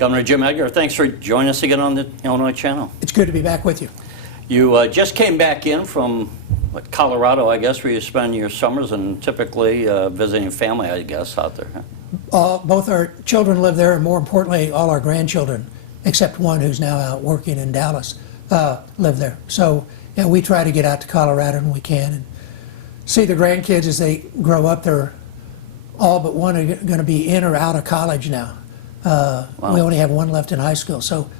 Governor Jim Edgar, thanks for joining us again on the Illinois Channel. It's good to be back with you. You just came back in from Colorado, I guess, where you spend your summers and typically visiting family, I guess, out there. Both our children live there, and more importantly, all our grandchildren, except one who's now out working in Dallas, live there. So yeah, we try to get out to Colorado when we can and see the grandkids as they grow up. They're all but one are going to be in or out of college now. Wow. We only have one left in high school, so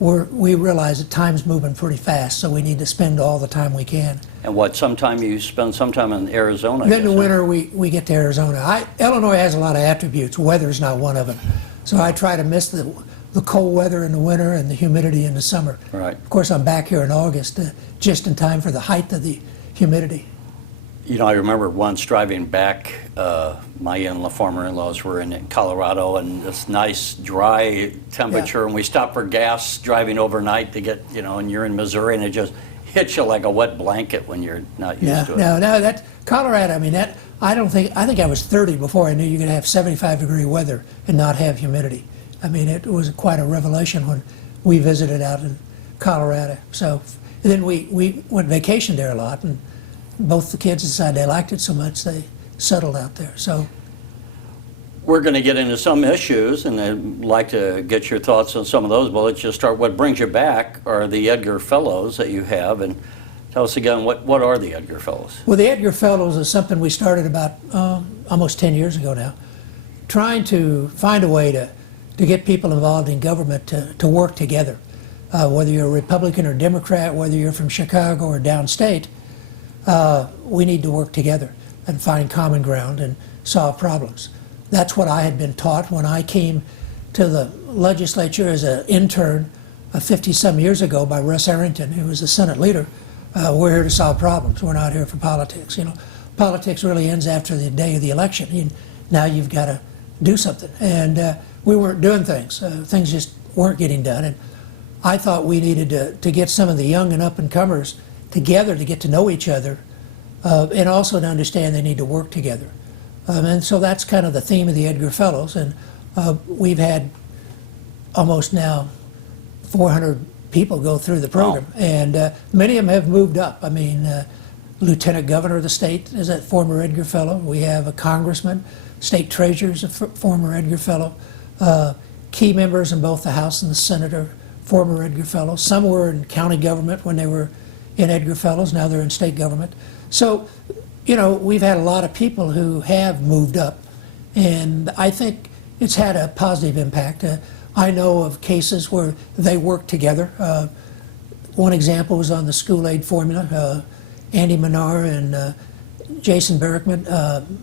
we realize that time's moving pretty fast, so we need to spend all the time we can. And what, you spend some time in Arizona? Then in the winter we get to Arizona. Illinois has a lot of attributes. Weather's not one of them. So I try to miss the cold weather in the winter and the humidity in the summer. Right. Of course, I'm back here in August, just in time for the height of the humidity. You know, I remember once driving back, my former in-laws were in Colorado, and this nice dry temperature, and we stopped for gas driving overnight to get, and you're in Missouri, and it just hits you like a wet blanket when you're not used to it. No, that Colorado, I mean, I think I was 30 before I knew you could have 75-degree weather and not have humidity. I mean, it was quite a revelation when we visited out in Colorado. So then we went vacation there a lot, and both the kids decided they liked it so much they settled out there. So we're going to get into some issues, and I'd like to get your thoughts on some of those, but let's just start. What brings you back are the Edgar Fellows that you have, and tell us again, what are the Edgar Fellows? Well, the Edgar Fellows is something we started about almost 10 years ago now, trying to find a way to get people involved in government to work together. Whether you're a Republican or Democrat, whether you're from Chicago or downstate, we need to work together and find common ground and solve problems. That's what I had been taught when I came to the legislature as an intern 50-some years ago by Russ Arrington, who was the Senate leader. We're here to solve problems. We're not here for politics. Politics really ends after the day of the election. Now you've got to do something. And we weren't doing things. Things just weren't getting done. And I thought we needed to get some of the young and up-and-comers together to get to know each other, and also to understand they need to work together. And so that's kind of the theme of the Edgar Fellows, and we've had almost now 400 people go through the program. Wow. And many of them have moved up. I mean, Lieutenant Governor of the state is a former Edgar Fellow. We have a congressman, state treasurer is a former Edgar Fellow. Key members in both the House and the Senate are former Edgar Fellows. Some were in county government when they were in Edgar Fellows, now they're in state government. So, we've had a lot of people who have moved up, and I think it's had a positive impact. I know of cases where they work together. One example was on the school aid formula. Andy Minar and Jason Barrickman,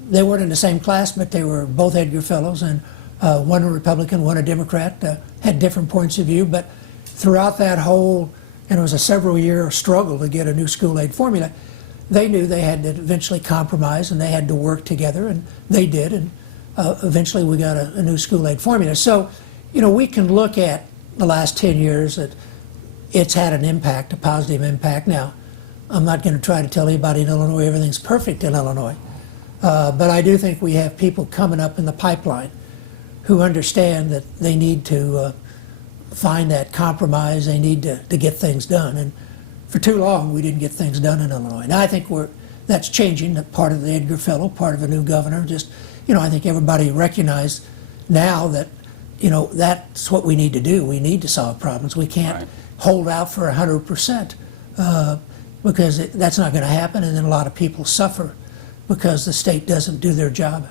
they weren't in the same class, but they were both Edgar Fellows, and one a Republican, one a Democrat, had different points of view, but throughout that whole, and it was a several-year struggle to get a new school aid formula, they knew they had to eventually compromise and they had to work together, and they did, and eventually we got a new school aid formula. So, we can look at the last 10 years that it's had an impact, a positive impact. Now, I'm not going to try to tell anybody in Illinois everything's perfect in Illinois, but I do think we have people coming up in the pipeline who understand that they need to find that compromise, they need to get things done. And for too long, we didn't get things done in Illinois. Now, I think that's changing, part of the Edgar Fellow, part of a new governor. Just, I think everybody recognizes now that, that's what we need to do. We need to solve problems. We can't hold out for 100%, because that's not going to happen, and then a lot of people suffer because the state doesn't do their job.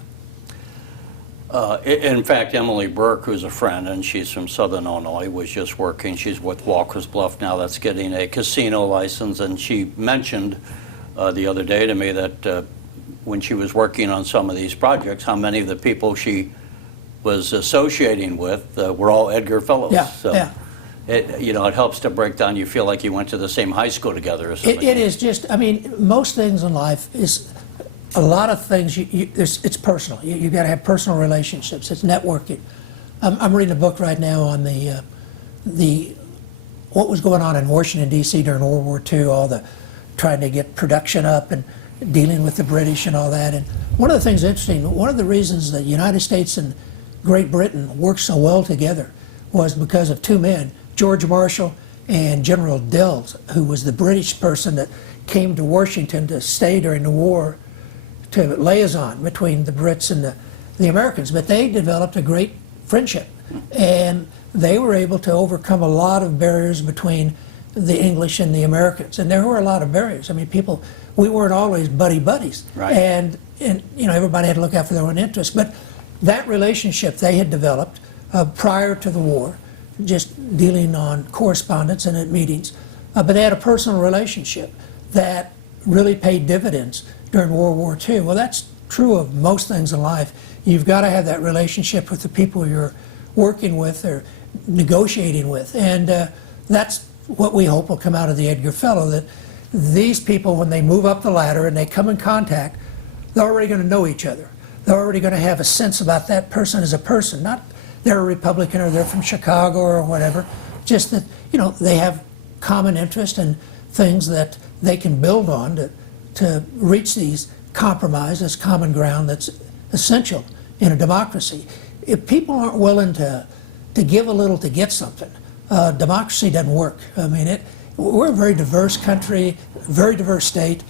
In fact, Emily Burke, who's a friend, and she's from Southern Illinois, was just working. She's with Walker's Bluff now, that's getting a casino license, and she mentioned the other day to me that when she was working on some of these projects, how many of the people she was associating with were all Edgar Fellows. Yeah, so yeah. It helps to break down. You feel like you went to the same high school together or something. It is just, most things in life is, a lot of things, it's personal. You've got to have personal relationships. It's networking. I'm reading a book right now on what was going on in Washington, D.C. during World War II, all the trying to get production up and dealing with the British and all that. And one of the things interesting, one of the reasons the United States and Great Britain worked so well together was because of two men, George Marshall and General Dills, who was the British person that came to Washington to stay during the war to liaison between the Brits and the Americans. But they developed a great friendship, and they were able to overcome a lot of barriers between the English and the Americans. And there were a lot of barriers. I mean, we weren't always buddies. Right. And you know, everybody had to look out for their own interests. But that relationship they had developed prior to the war, just dealing on correspondence and at meetings. But they had a personal relationship that really paid dividends during World War II. Well, that's true of most things in life. You've got to have that relationship with the people you're working with or negotiating with. And that's what we hope will come out of the Edgar Fellow, that these people, when they move up the ladder and they come in contact, they're already going to know each other. They're already going to have a sense about that person as a person, not they're a Republican or they're from Chicago or whatever, just that, you know, they have common interest and things that they can build on to reach these compromise, this common ground that's essential in a democracy. If people aren't willing to give a little to get something, democracy doesn't work. I mean, we're a very diverse country, very diverse state,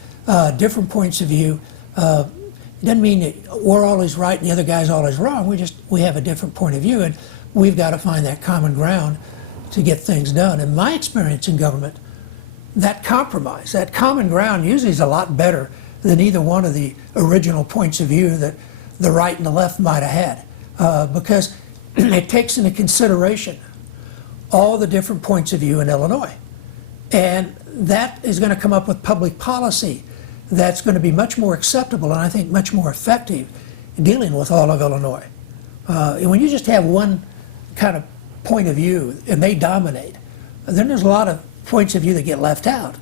different points of view. It doesn't mean that we're always right and the other guy's always wrong. We have a different point of view, and we've got to find that common ground to get things done. In my experience in government, that compromise, that common ground usually is a lot better than either one of the original points of view that the right and the left might have had, because it takes into consideration all the different points of view in Illinois. And that is going to come up with public policy that's going to be much more acceptable and I think much more effective in dealing with all of Illinois. And when you just have one kind of point of view and they dominate, then there's a lot of points of view that get left out.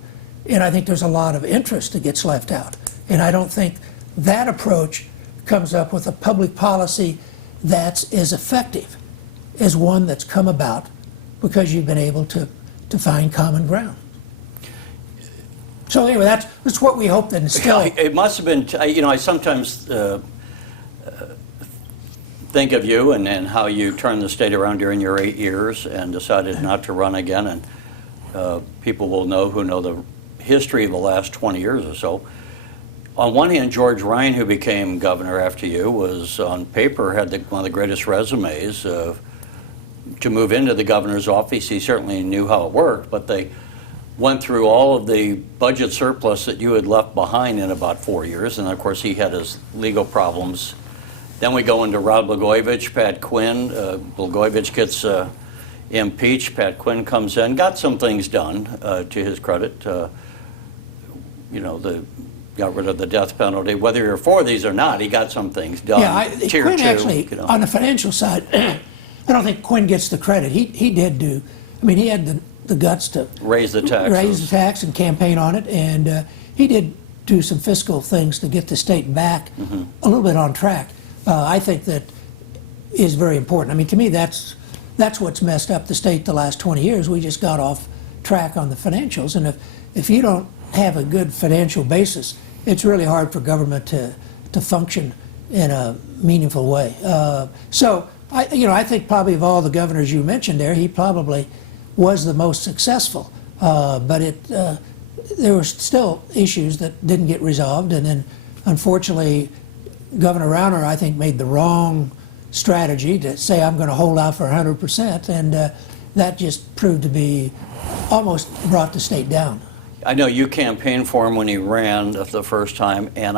And I think there's a lot of interest that gets left out. And I don't think that approach comes up with a public policy that's as effective as one that's come about because you've been able to find common ground. So anyway, that's what we hope to instill. It must have been, you know, I sometimes think of you and how you turned the state around during your 8 years and decided not to run again. And people will know who know the history of the last 20 years or so. On one hand, George Ryan, who became governor after you, was on paper had one of the greatest resumes to move into the governor's office. He certainly knew how it worked, but they went through all of the budget surplus that you had left behind in about 4 years, and of course he had his legal problems. Then we go into Rod Blagojevich, Pat Quinn. Blagojevich gets impeached. Pat Quinn comes in, got some things done to his credit. You know, got rid of the death penalty. Whether you're for these or not, he got some things done. Yeah, Quinn actually, you know, on the financial side, I don't think Quinn gets the credit. He did do, I mean, he had the guts to raise the tax and campaign on it, and he did do some fiscal things to get the state back a little bit on track. I think that is very important. I mean, to me, that's what's messed up the state the last 20 years. We just got off track on the financials, and if you don't have a good financial basis, it's really hard for government to function in a meaningful way. So I think probably of all the governors you mentioned there, he probably was the most successful, but there were still issues that didn't get resolved, and then unfortunately Governor Rauner, I think, made the wrong strategy to say I'm going to hold out for 100%, and that just proved to be almost brought the state down. I know you campaigned for him when he ran the first time, and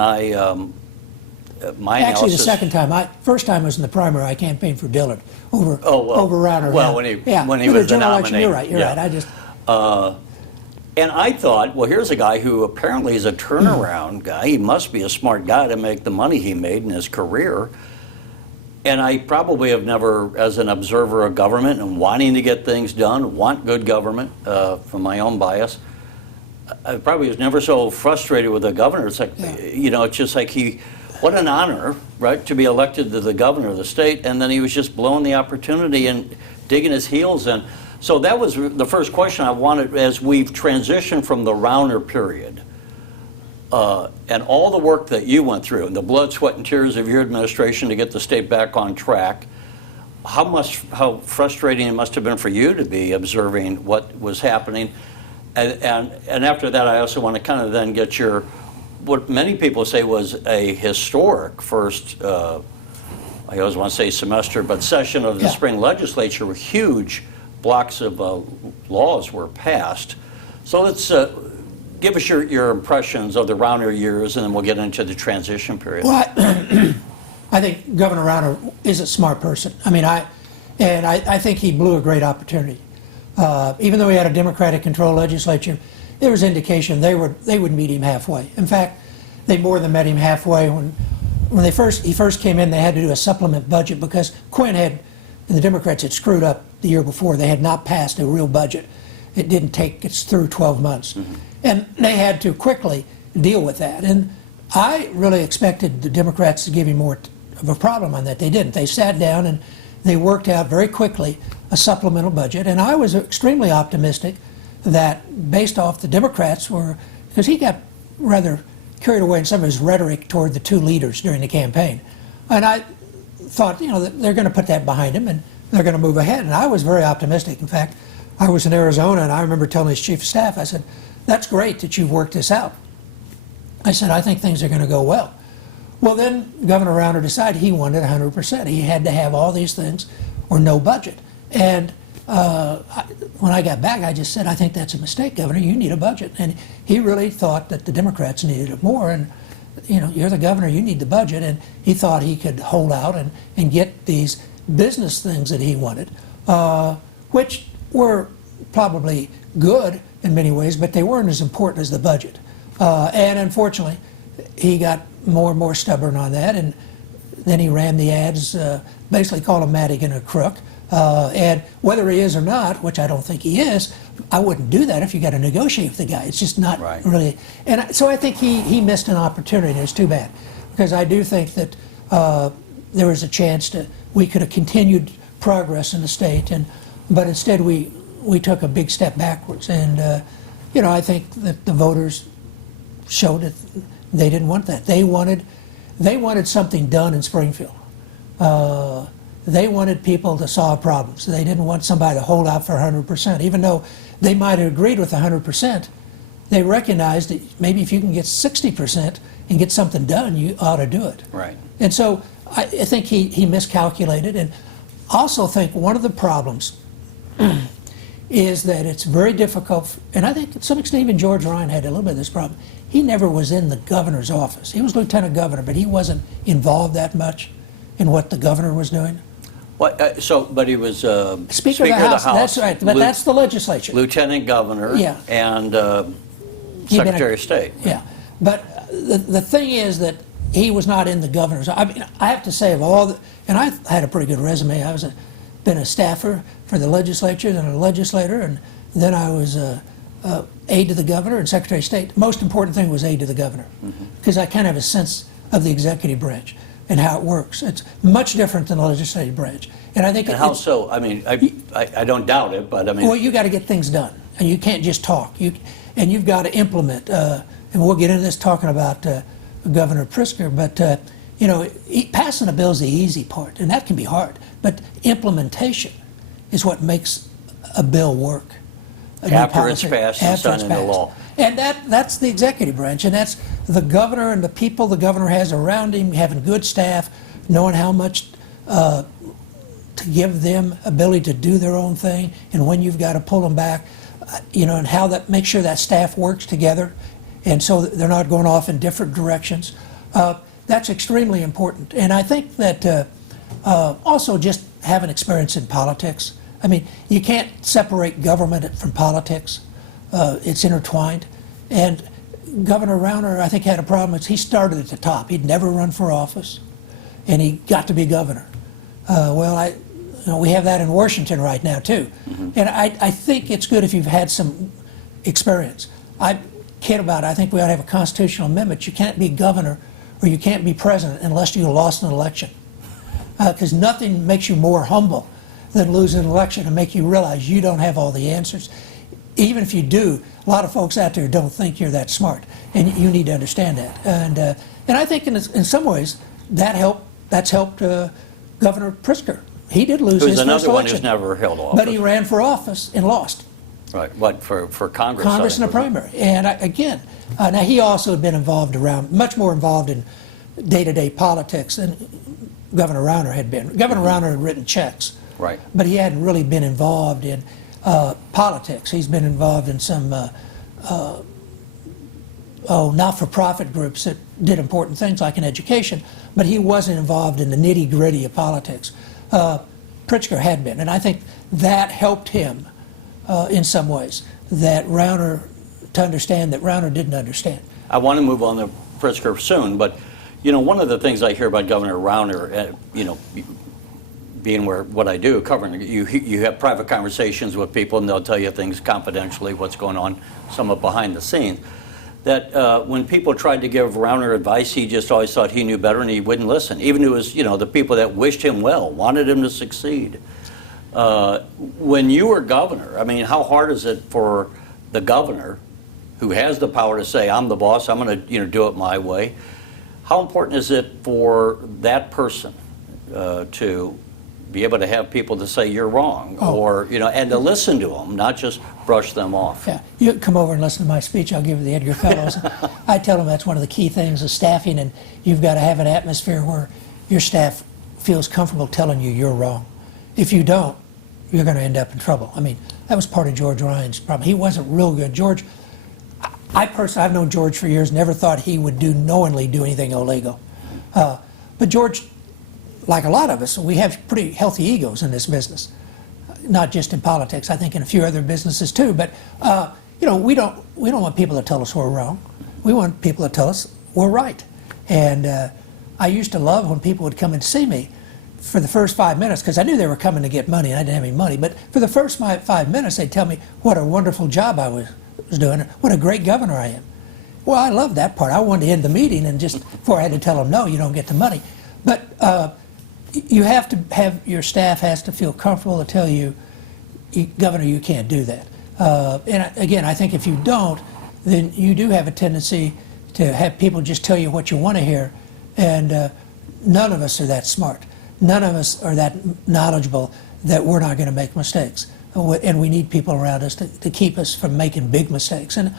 my Actually, analysis, the second time. First time was in the primary. I campaigned for Dillard over Rauner. Well, yeah. when he was the general nominee. Election, you're right. I just. And I thought, well, here's a guy who apparently is a turnaround guy. He must be a smart guy to make the money he made in his career. And I probably have never, as an observer of government and wanting to get things done, want good government from my own bias, I probably was never so frustrated with the governor. It's like, you know, it's just like what an honor, right, to be elected to the governor of the state, and then he was just blowing the opportunity and digging his heels in. So that was the first question I wanted as we've transitioned from the Rauner period and all the work that you went through and the blood, sweat, and tears of your administration to get the state back on track. how frustrating it must have been for you to be observing what was happening. And after that, I also want to kind of then get your, what many people say was a historic first, I always want to say semester, but session of the spring legislature, where huge blocks of laws were passed. So let's give us your impressions of the Rauner years, and then we'll get into the transition period. Well, I think Governor Rauner is a smart person. I mean, I think he blew a great opportunity. Even though he had a Democratic-controlled legislature, there was indication they would meet him halfway. In fact, they more than met him halfway. When he first came in, they had to do a supplement budget because Quinn and the Democrats had screwed up the year before. They had not passed a real budget. It didn't take us through 12 months. And they had to quickly deal with that. And I really expected the Democrats to give him more of a problem on that. They didn't. They sat down and they worked out very quickly a supplemental budget. And I was extremely optimistic that based off the Democrats were, because he got rather carried away in some of his rhetoric toward the two leaders during the campaign. And I thought, you know, that they're going to put that behind him and they're going to move ahead. And I was very optimistic. In fact, I was in Arizona and I remember telling his chief of staff, I said, that's great that you've worked this out. I said, I think things are going to go well. Well, then Governor Rauner decided he wanted 100%. He had to have all these things or no budget. And when I got back, I just said, I think that's a mistake, Governor. You need a budget. And he really thought that the Democrats needed it more. And, you know, you're the governor, you need the budget. And he thought he could hold out and get these business things that he wanted, which were probably good in many ways, but they weren't as important as the budget. And unfortunately, he got more and more stubborn on that, and then he ran the ads, basically called him Madigan a crook. And whether he is or not, which I don't think he is, I wouldn't do that if you got to negotiate with the guy. It's just not really. And so I think he missed an opportunity, and it's too bad, because I do think that there was a chance we could have continued progress in the state, but instead we took a big step backwards. And you know, I think that the voters showed that they didn't want that. They wanted something done in Springfield. They wanted people to solve problems. They didn't want somebody to hold out for 100%. Even though they might have agreed with 100%, they recognized that maybe if you can get 60% and get something done, you ought to do it. Right. And so I think he miscalculated. And also think one of the problems is that it's very difficult, and I think to some extent even George Ryan had a little bit of this problem. He never was in the governor's office. He was lieutenant governor, but he wasn't involved that much in what the governor was doing. What, but he was Speaker of the House. That's right, but that's the legislature. Lieutenant governor and Secretary of State. Yeah, but the thing is that he was not in the governor's. I mean, I have to say, of all the, and I had a pretty good resume. I was been a staffer for the legislature, then a legislator, and then I was aide to the governor and Secretary of State. The most important thing was aide to the governor, because I kind of have a sense of the executive branch and how it works. It's much different than the legislative branch. And I think and how so? I mean, I don't doubt it, but I mean... Well, you got to get things done, and you can't just talk. And you've got to implement, and we'll get into this talking about Governor Pritzker, but you know, passing a bill is the easy part, and that can be hard. But implementation is what makes a bill work. After it's passed and signed into law. And that's the executive branch, and that's the governor and the people the governor has around him, having good staff, knowing how much to give them ability to do their own thing, and when you've got to pull them back, you know, and how that make sure that staff works together, and so that they're not going off in different directions. That's extremely important. And I think that also just having experience in politics. I mean, you can't separate government from politics. It's intertwined. And Governor Rauner, I think, had a problem. He started at the top. He'd never run for office, and he got to be governor. Well, you know, we have that in Washington right now, too. And I think it's good if you've had some experience. I kid about it. I think we ought to have a constitutional amendment. You can't be governor or you can't be president unless you lost an election. Because nothing makes you more humble than losing an election and make you realize you don't have all the answers. Even if you do, a lot of folks out there don't think you're that smart, and you need to understand that. And I think in some ways that's helped Governor Pritzker. he did lose Who's his first another one election. who's never held office. But he ran for office and lost. Right, what, for Congress? Congress in the primary. And again, now he also had been involved much more involved in day-to-day politics than Governor Rauner had been. Governor Rauner had written checks. Right. But he hadn't really been involved in politics. He's been involved in some not-for-profit groups that did important things like in education, but he wasn't involved in the nitty-gritty of politics. Pritzker had been, and I think that helped him in some ways, that Rauner, to understand that Rauner didn't understand. I want to move on to Pritzker soon, but you know, one of the things I hear about Governor Rauner, you know, being what I do, covering, you have private conversations with people and they'll tell you things confidentially, what's going on, somewhat behind the scenes, that when people tried to give Rauner advice, he just always thought he knew better and he wouldn't listen, even to his, you know, the people that wished him well, wanted him to succeed. When you were governor, I mean, how hard is it for the governor, who has the power to say, I'm the boss, I'm going to, you know, do it my way? How important is it for that person to be able to have people to say you're wrong, or, you know, and to listen to them, not just brush them off? Yeah, you come over and listen to my speech. I'll give you the Edgar Fellows. I tell them that's one of the key things of staffing, and you've got to have an atmosphere where your staff feels comfortable telling you you're wrong. If you don't, you're going to end up in trouble. I mean, that was part of George Ryan's problem. He wasn't real good. George, I've known George for years, never thought he would knowingly do anything illegal. But George, like a lot of us, we have pretty healthy egos in this business, not just in politics, I think in a few other businesses too. But you know, we don't want people to tell us we're wrong. We want people to tell us we're right. And I used to love when people would come and see me for the first 5 minutes, because I knew they were coming to get money and I didn't have any money. But for the first 5 minutes, they'd tell me what a wonderful job I was doing, what a great governor I am. Well, I loved that part. I wanted to end the meeting and just before I had to tell them, no, you don't get the money. But you have to have, your staff has to feel comfortable to tell you, Governor, you can't do that. And again, I think if you don't, then you do have a tendency to have people just tell you what you want to hear, and none of us are that smart. None of us are that knowledgeable that we're not going to make mistakes. And we need people around us to keep us from making big mistakes. And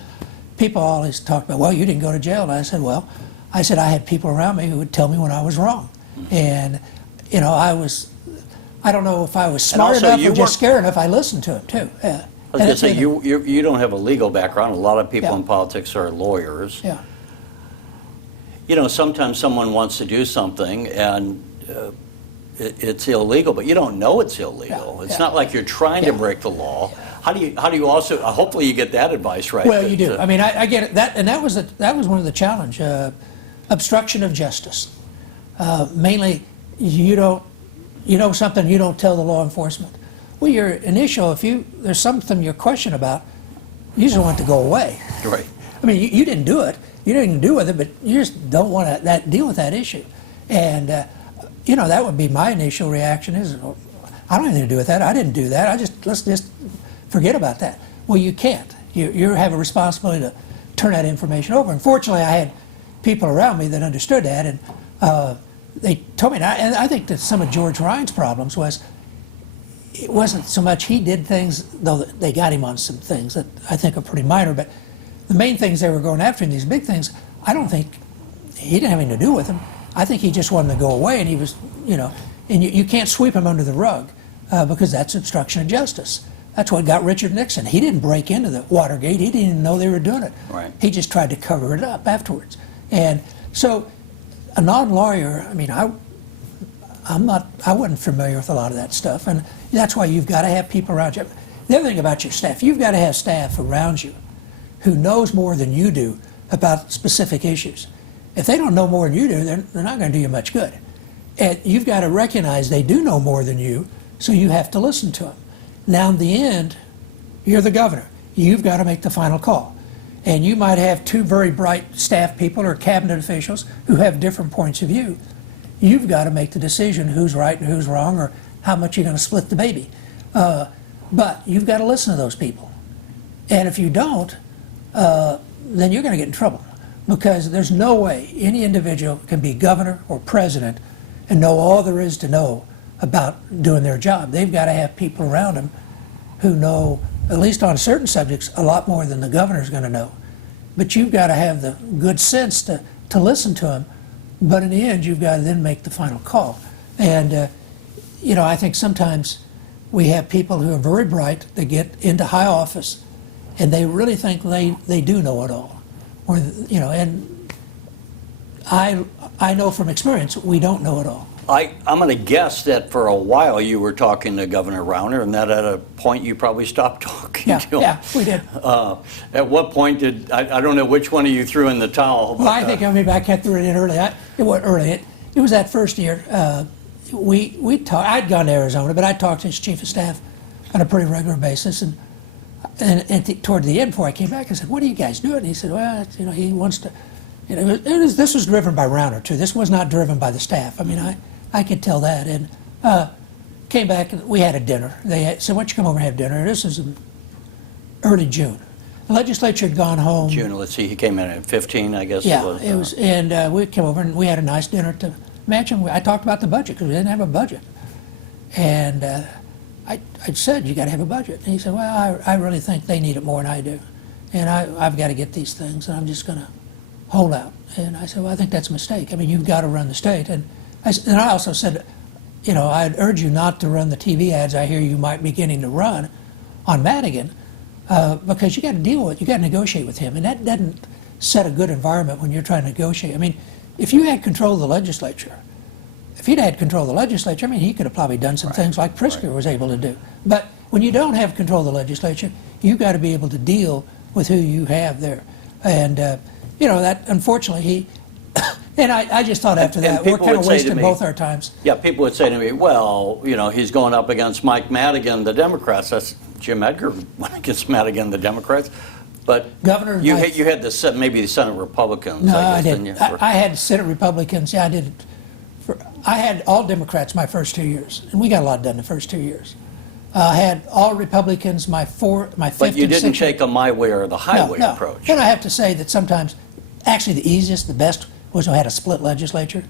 people always talk about, well, you didn't go to jail. And I said, well, I had people around me who would tell me when I was wrong. And, you know, I don't know if I was smart enough or just scared enough, I listened to him too. Yeah. I was going to say, you don't have a legal background. A lot of people Yeah. in politics are lawyers. Yeah. You know, sometimes someone wants to do something and it's illegal, but you don't know it's illegal. Yeah, it's yeah. not like you're trying to break the law. How do you also, hopefully you get that advice right? Well, you do. I mean, I get it. And that was one of the challenge, obstruction of justice. Mainly, you know something, you don't tell the law enforcement. Well, your initial, there's something you're questioning about, you just want it to go away. Right. I mean, you didn't do it. You didn't do with it, but you just don't want to deal with that issue. And you know, that would be my initial reaction is, oh, I don't have anything to do with that. I didn't do that. Let's just forget about that. Well, you can't. You have a responsibility to turn that information over. Unfortunately, I had people around me that understood that, and they told me, and I think that some of George Ryan's problems was, it wasn't so much he did things, though they got him on some things that I think are pretty minor, but the main things they were going after in these big things, I don't think he didn't have anything to do with them. I think he just wanted to go away, and he was, you know, and you can't sweep him under the rug because that's obstruction of justice. That's what got Richard Nixon. He didn't break into the Watergate. He didn't even know they were doing it. Right. He just tried to cover it up afterwards. And so a non-lawyer, I mean, I wasn't familiar with a lot of that stuff, and that's why you've got to have people around you. The other thing about your staff, you've got to have staff around you who knows more than you do about specific issues. If they don't know more than you do, they're not going to do you much good. And you've got to recognize they do know more than you, so you have to listen to them. Now, in the end, you're the governor. You've got to make the final call. And you might have two very bright staff people or cabinet officials who have different points of view. You've got to make the decision who's right and who's wrong, or how much you're going to split the baby. But you've got to listen to those people. And if you don't, then you're going to get in trouble. Because there's no way any individual can be governor or president and know all there is to know about doing their job. They've got to have people around them who know, at least on certain subjects, a lot more than the governor's going to know. But you've got to have the good sense to listen to them. But in the end, you've got to then make the final call. And, you know, I think sometimes we have people who are very bright, they get into high office, and they really think they do know it all. Or, you know, and I know from experience, we don't know it all. I'm going to guess that for a while you were talking to Governor Rauner, and that at a point you probably stopped talking to him. Yeah, we did. At what point did, I don't know which one of you threw in the towel. Well, I think maybe I kept threw it in early. It wasn't early. It was that first year. I'd gone to Arizona, but I talked to his chief of staff on a pretty regular basis. And toward the end, before I came back, I said, "What are you guys doing?" And he said, "Well, you know, he wants to." You know, this was driven by Rauner too. This was not driven by the staff. I mean, I could tell that. And came back and we had a dinner. They said, "Why don't you come over and have dinner?" This is in early June. The legislature had gone home. June, let's see, he came in at 15, I guess. Yeah, it was, and we came over and we had a nice dinner to match him. I talked about the budget because we didn't have a budget. And I said, "You got to have a budget." And he said, "Well, I really think they need it more than I do. And I've got to get these things, and I'm just going to hold out." And I said, "Well, I think that's a mistake. I mean, you've got to run the state." And I also said, you know, I'd urge you not to run the TV ads I hear you might be beginning to run on Madigan, because you got to deal with, you got to negotiate with him. And that doesn't set a good environment when you're trying to negotiate. I mean, if you had control of the legislature, if he'd had control of the legislature, I mean, he could have probably done some things like Pritzker was able to do. But when you don't have control of the legislature, you've got to be able to deal with who you have there. And, you know, that, unfortunately, and I just thought after that, we're kind of wasting both our times. Yeah, people would say to me, "Well, you know, he's going up against Mike Madigan, the Democrats." That's Jim Edgar went against Madigan, the Democrats. But Governor, you had maybe the Senate Republicans. No, I guess, didn't. I had Senate Republicans. Yeah, I did. I had all Democrats my first 2 years, and we got a lot done the first 2 years. I had all Republicans my fifth and sixth. But you didn't take a my way or the highway approach. And I have to say that sometimes, actually the easiest, the best, was we had a split legislature,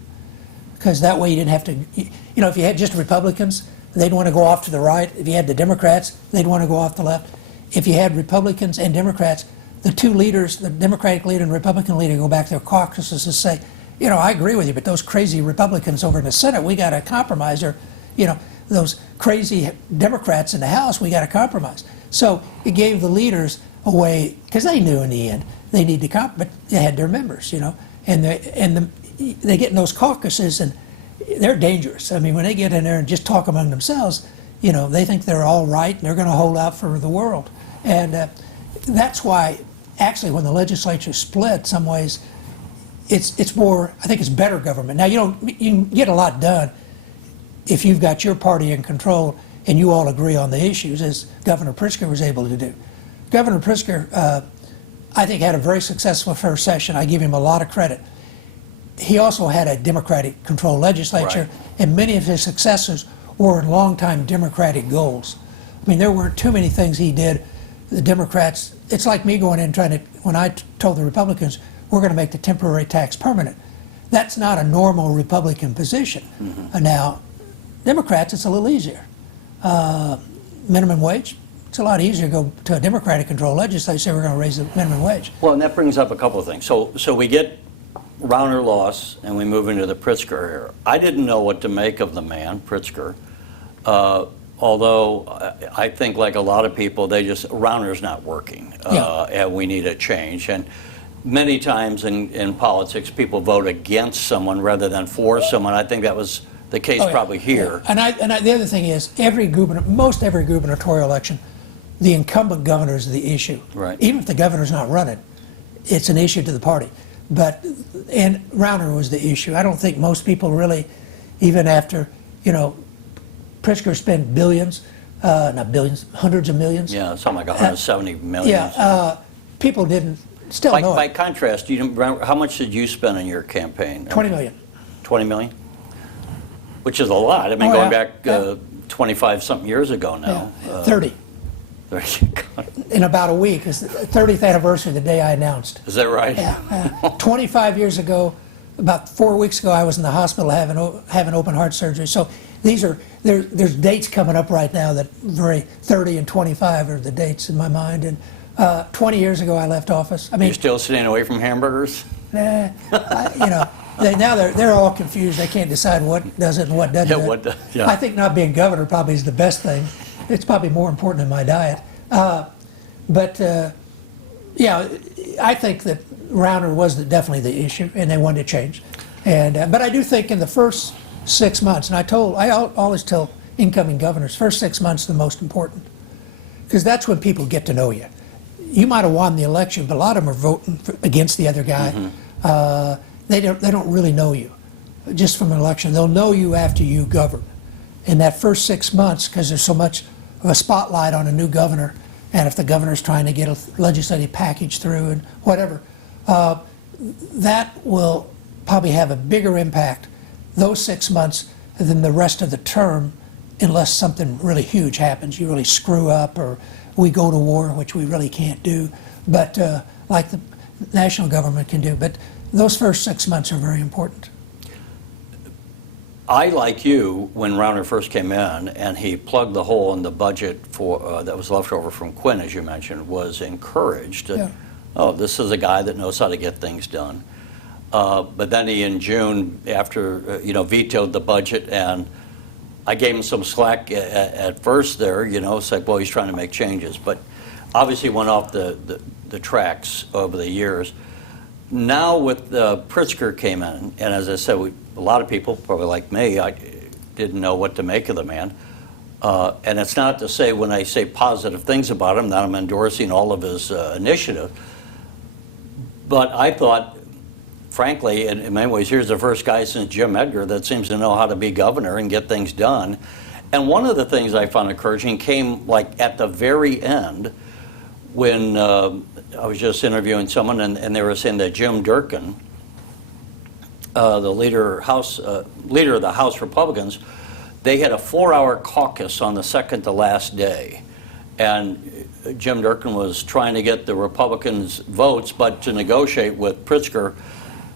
because that way you didn't have to, you know, if you had just Republicans, they'd want to go off to the right. If you had the Democrats, they'd want to go off the left. If you had Republicans and Democrats, the two leaders, the Democratic leader and Republican leader, go back to their caucuses and say, "You know, I agree with you, but those crazy Republicans over in the Senate, we got to compromise. Or, you know, those crazy Democrats in the House, we got to compromise." So it gave the leaders a way, because they knew in the end they need to but they had their members, you know, and they get in those caucuses and they're dangerous. I mean, when they get in there and just talk among themselves, you know, they think they're all right and they're going to hold out for the world. And that's why, actually, when the legislature split, some ways, it's more, I think it's better government. Now, you can get a lot done if you've got your party in control and you all agree on the issues, as Governor Pritzker was able to do. Governor Pritzker, I think, had a very successful first session. I give him a lot of credit. He also had a Democratic-controlled legislature, right, and many of his successors were in longtime Democratic goals. I mean, there weren't too many things he did. The Democrats, it's like me going in trying to, when I told the Republicans, we're going to make the temporary tax permanent. That's not a normal Republican position. Mm-hmm. Now, Democrats, it's a little easier. Minimum wage, it's a lot easier to go to a Democratic-controlled legislature, say we're going to raise the minimum wage. Well, and that brings up a couple of things. So we get Rauner loss, and we move into the Pritzker era. I didn't know what to make of the man, Pritzker, although I think, like a lot of people, Rauner's not working, and we need a change. And many times in politics, people vote against someone rather than for someone. I think that was the case probably here. Yeah. And the other thing is, most every gubernatorial election, the incumbent governor is the issue. Right. Even if the governor's not running, it's an issue to the party. And Rauner was the issue. I don't think most people really, even after, you know, Pritzker spent billions, not billions, hundreds of millions. Yeah, something like 170 million. Yeah, people didn't still know it. By contrast, how much did you spend on your campaign? 20 million. 20 million? Which is a lot. I mean, going back 25-something years ago now. Yeah. 30. In about a week. It's the 30th anniversary the day I announced. Is that right? Yeah. 25 years ago, about 4 weeks ago, I was in the hospital having open heart surgery. So these are there's dates coming up right now that 30 and 25 are the dates in my mind. And 20 years ago, I left office. I mean, You're still staying away from hamburgers? nah, now they're all confused. They can't decide what does it and what doesn't. Yeah. I think not being governor probably is the best thing. It's probably more important than my diet. Yeah, I think that Rauner was definitely the issue, and they wanted to change. And but I do think in the first 6 months, and I always tell incoming governors, first 6 months are the most important, because that's when people get to know you. You might have won the election, but a lot of them are voting against the other guy. Mm-hmm. They don't really know you just from an election. They'll know you after you govern. In that first 6 months, because there's so much of a spotlight on a new governor, and if the governor's trying to get a legislative package through and whatever, that will probably have a bigger impact those 6 months than the rest of the term, unless something really huge happens. You really screw up, or we go to war, which we really can't do, but like the national government can do. But those first 6 months are very important. I, like you, when Rauner first came in and he plugged the hole in the budget for that was left over from Quinn, as you mentioned, was encouraged. Yeah. Oh, this is a guy that knows how to get things done. But then he, in June, after vetoed the budget, and I gave him some slack at first there. Said, well, he's trying to make changes, but obviously went off the tracks over the years. Now with Pritzker came in, and as I said, a lot of people, probably like me, I didn't know what to make of the man. And it's not to say when I say positive things about him that I'm endorsing all of his initiative. But I thought, frankly, in many ways, here's the first guy since Jim Edgar that seems to know how to be governor and get things done. And one of the things I found encouraging came like at the very end when I was just interviewing someone, and they were saying that Jim Durkin, the leader of the House Republicans, they had a 4-hour caucus on the second to last day. And Jim Durkin was trying to get the Republicans' votes, but to negotiate with Pritzker,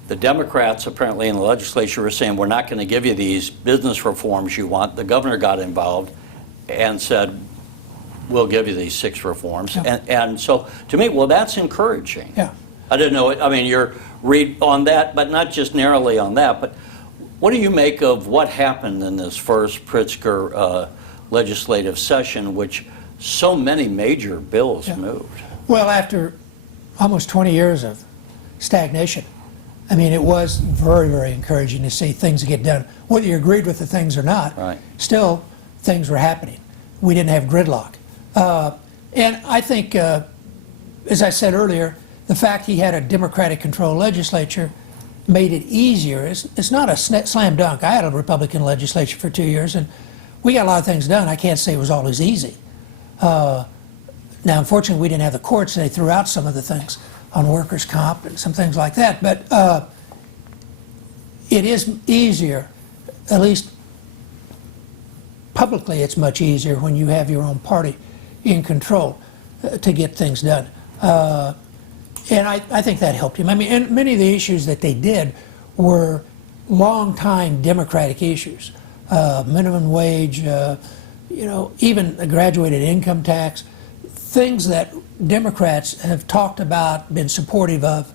the Democrats apparently in the legislature were saying, we're not going to give you these business reforms you want. The governor got involved and said, we'll give you these 6 reforms. Yeah. And so to me, well, that's encouraging. Yeah. I didn't know it. I mean, your read on that, but not just narrowly on that, but what do you make of what happened in this first Pritzker legislative session, which so many major bills moved? Well, after almost 20 years of stagnation, I mean, it was very, very encouraging to see things get done. Whether you agreed with the things or not, right, still things were happening. We didn't have gridlock. And I think, as I said earlier, the fact he had a Democratic-controlled legislature made it easier. It's not a slam dunk. I had a Republican legislature for 2 years, and we got a lot of things done. I can't say it was always easy. Now, unfortunately, we didn't have the courts, and they threw out some of the things on workers' comp and some things like that. But it is easier, at least publicly, it's much easier when you have your own party in control to get things done. And I think that helped him. I mean, and many of the issues that they did were long-time Democratic issues. Minimum wage, even a graduated income tax, things that Democrats have talked about, been supportive of,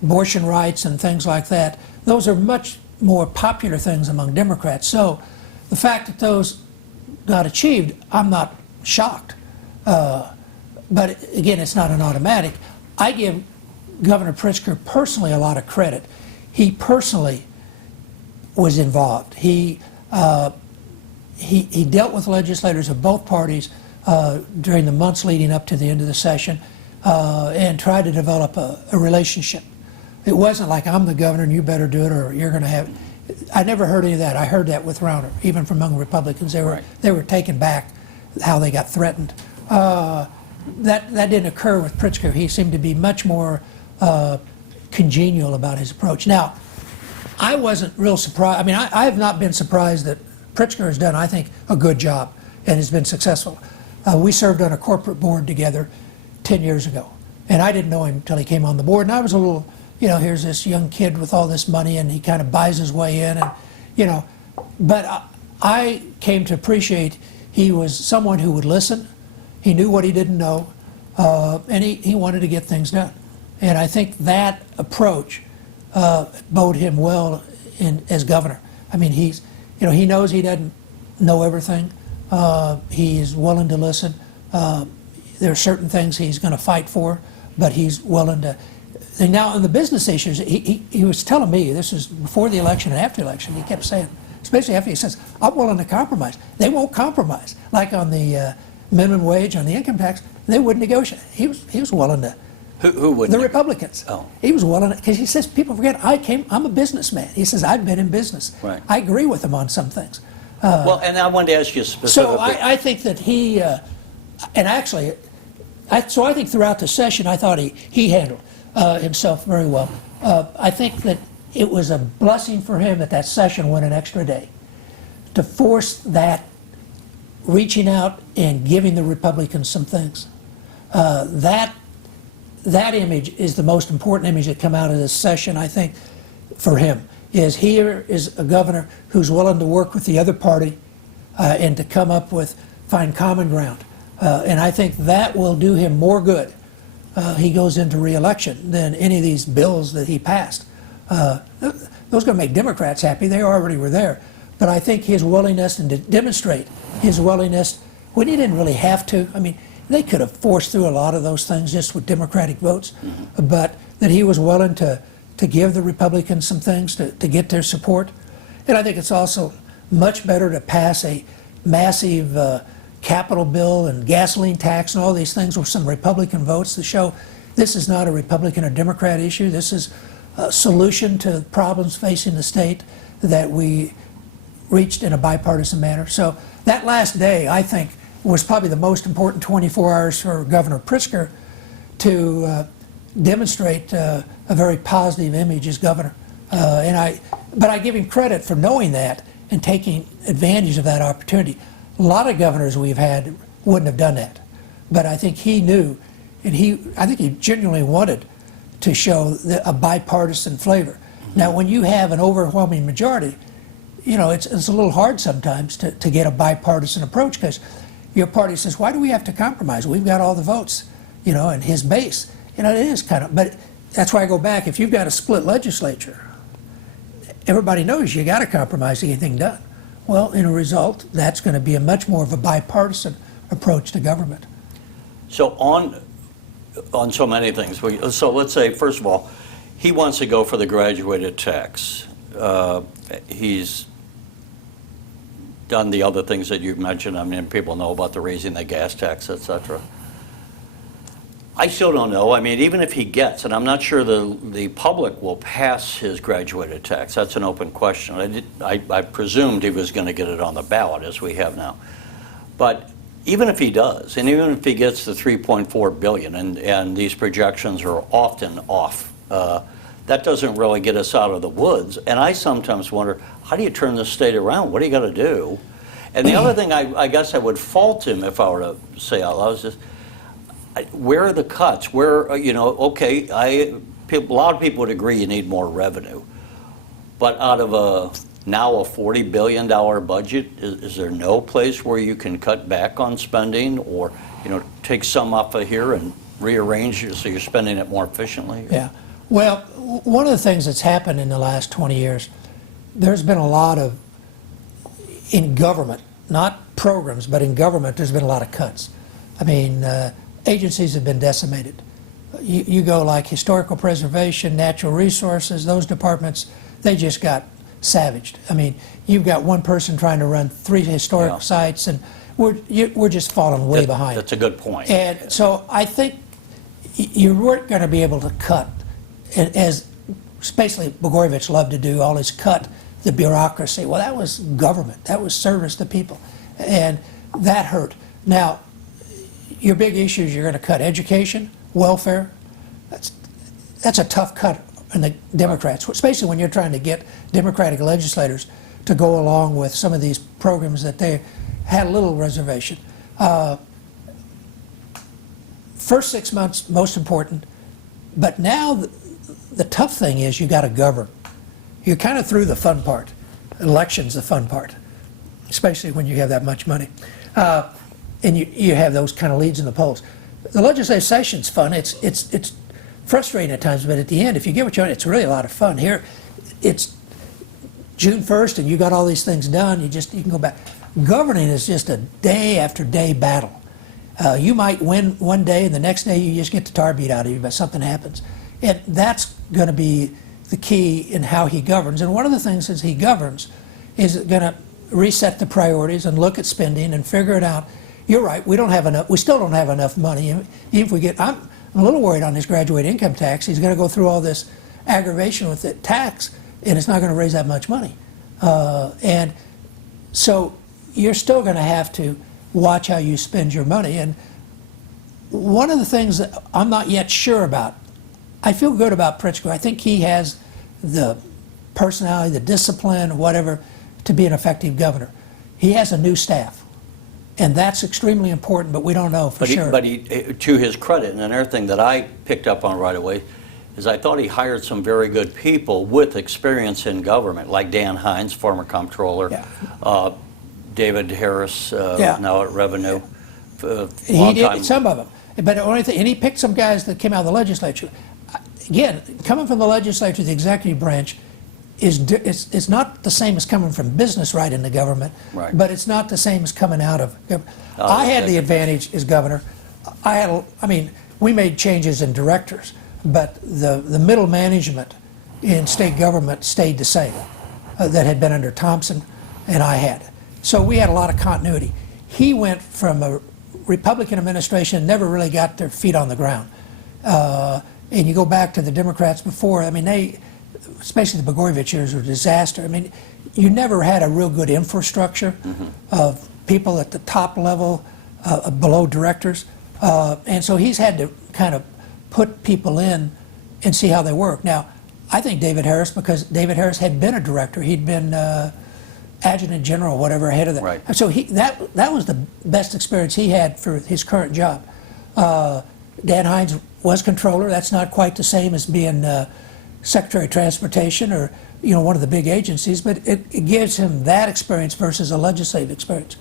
abortion rights and things like that. Those are much more popular things among Democrats. So the fact that those got achieved, I'm not shocked. But again, it's not an automatic. I give Governor Pritzker personally a lot of credit. He personally was involved. He dealt with legislators of both parties during the months leading up to the end of the session and tried to develop a relationship. It wasn't like, I'm the governor and you better do it or you're going to have it. I never heard any of that. I heard that with Rauner, even from among Republicans. They were taken back how they got threatened. That didn't occur with Pritzker. He seemed to be much more congenial about his approach. Now, I wasn't real surprised. I mean, I have not been surprised that Pritzker has done, I think, a good job and has been successful. We served on a corporate board together 10 years ago, and I didn't know him until he came on the board, and I was a little, here's this young kid with all this money, and he kind of buys his way in, and, but I came to appreciate he was someone who would listen. He knew what he didn't know, and he wanted to get things done. And I think that approach bode him well as governor. I mean, he knows he doesn't know everything. He's willing to listen. There are certain things he's going to fight for, but he's willing to. And now on the business issues, he was telling me, this is before the election and after the election, he kept saying, especially after he says, I'm willing to compromise. They won't compromise. Like on the minimum wage, on the income tax, they wouldn't negotiate. He was willing to. Who wouldn't? The Republicans. Oh. He was willing to, because he says, people forget, I'm a businessman. He says, I've been in business. Right. I agree with him on some things. Well, and I wanted to ask you specifically. So I think that he, and actually, I think throughout the session, I thought he handled himself very well. I think that it was a blessing for him that session went an extra day to force that reaching out and giving the Republicans some things. That image is the most important image that come out of this session, I think, for him, is here is a governor who's willing to work with the other party and to come up with, find common ground. And I think that will do him more good. He goes into re-election than any of these bills that he passed. Those are going to make Democrats happy. They already were there. But I think his willingness and to demonstrate his willingness when he didn't really have to. I mean, they could have forced through a lot of those things just with Democratic votes, but that he was willing to give the Republicans some things to get their support. And I think it's also much better to pass a massive capital bill and gasoline tax and all these things with some Republican votes to show this is not a Republican or Democrat issue. This is a solution to problems facing the state that we reached in a bipartisan manner. So that last day, I think, was probably the most important 24 hours for Governor Pritzker to demonstrate a very positive image as governor. But I give him credit for knowing that and taking advantage of that opportunity. A lot of governors we've had wouldn't have done that. But I think he knew, and I think he genuinely wanted to show a bipartisan flavor. Now, when you have an overwhelming majority, you know, it's a little hard sometimes to get a bipartisan approach because your party says, why do we have to compromise? We've got all the votes, you know, and his base. You know, it is kind of, but that's why I go back. If you've got a split legislature, everybody knows you got to compromise to get anything done. Well, in a result, that's going to be a much more of a bipartisan approach to government. So on so many things, so let's say, first of all, he wants to go for the graduated tax. He's done the other things that you've mentioned. I mean, people know about the raising the gas tax, et cetera. I still don't know. I mean, even if he gets, and I'm not sure the public will pass his graduated tax. That's an open question. I presumed he was going to get it on the ballot, as we have now. But even if he does, and even if he gets the $3.4 billion, and these projections are often off, that doesn't really get us out of the woods. And I sometimes wonder, how do you turn the state around? What do you got to do? And the other thing I guess I would fault him if I were to say out loud is just, where are the cuts? Where, you know, okay, a lot of people would agree you need more revenue. But out of now a $40 billion budget, is there no place where you can cut back on spending or, you know, take some off of here and rearrange it so you're spending it more efficiently? Yeah. Well, one of the things that's happened in the last 20 years, there's been a lot of, in government, not programs, but in government, there's been a lot of cuts. I mean, agencies have been decimated. You go like historical preservation, natural resources, those departments, they just got savaged. I mean, you've got one person trying to run 3 historic sites, and we're just falling way behind. That's a good point. And so I think you weren't going to be able to cut, as basically Blagojevich loved to do, always cut the bureaucracy. Well, that was government. That was service to people. And that hurt. Now, your big issues, you're going to cut education, welfare. That's a tough cut in the Democrats, especially when you're trying to get Democratic legislators to go along with some of these programs that they had a little reservation. First 6 months, most important. But now the tough thing is you got to govern. You're kind of through the fun part. Election's the fun part. especially when you have that much money. And you have those kind of leads in the polls. The legislative session's fun. It's frustrating at times, but at the end, if you get what you want, it's really a lot of fun. Here, it's June 1st, and you got all these things done. You can go back. Governing is just a day after day battle. You might win one day, and the next day you just get the tar beat out of you, but something happens. And that's going to be the key in how he governs. And one of the things as he governs is going to reset the priorities and look at spending and figure it out. You're right, we don't have enough, we still don't have enough money. Even if we get, I'm a little worried on his graduate income tax. He's going to go through all this aggravation with the tax, and it's not going to raise that much money. And so you're still going to have to watch how you spend your money. And one of the things that I'm not yet sure about, I feel good about Pritzker. I think he has the personality, the discipline, whatever, to be an effective governor. He has a new staff, and that's extremely important, but we don't know for sure. But to his credit, and another thing that I picked up on right away is I thought he hired some very good people with experience in government, like Dan Hines, former comptroller, David Harris, now at Revenue. He did some of them, but the only thing, and he picked some guys that came out of the legislature. Again, coming from the legislature, the executive branch is not the same as coming from business right into government, but it's not the same as coming out of government. I had the advantage as governor. I mean, we made changes in directors, but the middle management in state government stayed the same that had been under Thompson and I had. So we had a lot of continuity. He went from a Republican administration, never really got their feet on the ground. And you go back to the Democrats before, I mean, especially the Blagojevich years, were a disaster. I mean, you never had a real good infrastructure of people at the top level, below directors. And so he's had to kind of put people in and see how they work. Now, I think David Harris, because David Harris had been a director, he'd been adjutant general, whatever, head of that. Right. So that was the best experience he had for his current job. Dan Hines was controller. That's not quite the same as being Secretary of Transportation or one of the big agencies, but it gives him that experience versus a legislative experience.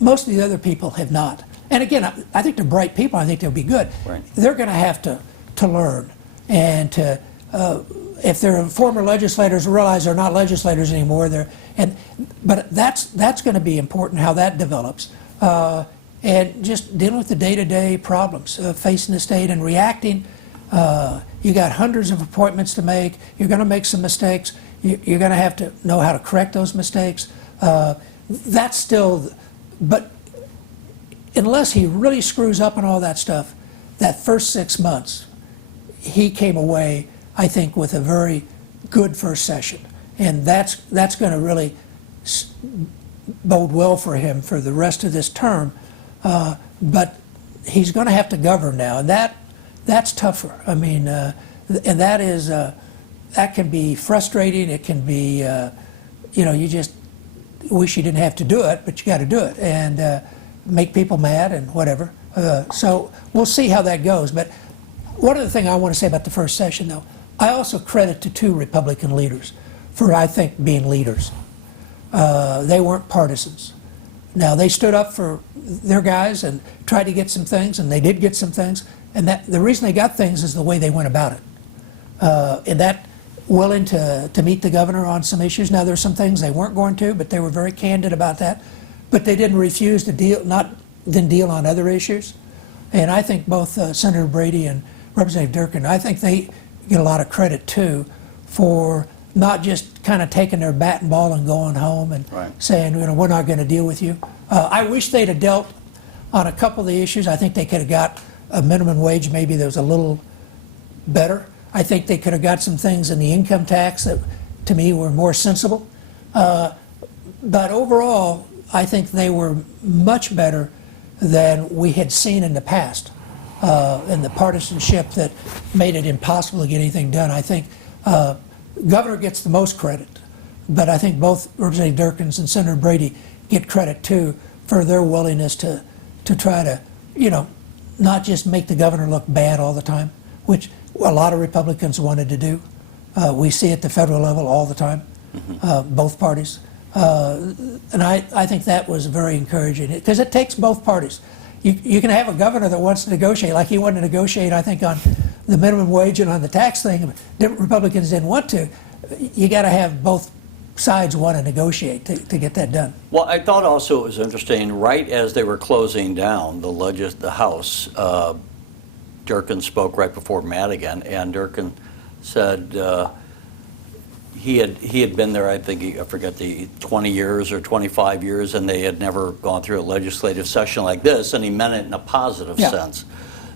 Most of the other people have not. And again, I think they're bright people. I think they'll be good. Right. They're going to have to learn and to. If they're former legislators, realize they're not legislators anymore. But that's going to be important how that develops, and just dealing with the day-to-day problems facing the state and reacting. You got hundreds of appointments to make. You're going to make some mistakes. You're going to have to know how to correct those mistakes. That's still, but unless he really screws up on all that stuff, that first 6 months, he came away, I think, with a very good first session. And that's going to really bode well for him for the rest of this term. But he's going to have to govern now, and that's tougher. I mean, and that can be frustrating. It can be, you just wish you didn't have to do it, but you got to do it, and make people mad and whatever. So we'll see how that goes. But one other thing I want to say about the first session, though, I also credit to two Republican leaders for, I think, being leaders. They weren't partisans. Now, they stood up for their guys and tried to get some things, and they did get some things. And the reason they got things is the way they went about it. And that willing to meet the governor on some issues. Now, there's some things they weren't going to, but they were very candid about that. But they didn't refuse to didn't deal on other issues. And I think both Senator Brady and Representative Durkin, I think they get a lot of credit, too, for not just kind of taking their bat and ball and going home and saying, we're not going to deal with you. I wish they'd have dealt on a couple of the issues. I think they could have got a minimum wage maybe that was a little better. I think they could have got some things in the income tax that, to me, were more sensible. But overall, I think they were much better than we had seen in the past. And the partisanship that made it impossible to get anything done. I think Governor gets the most credit, but I think both Representative Durkins and Senator Brady get credit too for their willingness to try to, not just make the governor look bad all the time, which a lot of Republicans wanted to do. We see at the federal level all the time, both parties. And I think that was very encouraging, because it takes both parties. You can have a governor that wants to negotiate, like he wanted to negotiate, I think, on the minimum wage and on the tax thing. Republicans didn't want to. You got to have both sides want to negotiate to get that done. Well, I thought also it was interesting, right as they were closing down the House, Durkin spoke right before Madigan, and Durkin said he had been there, I think, I forget, the 20 years or 25 years, and they had never gone through a legislative session like this, and he meant it in a positive sense.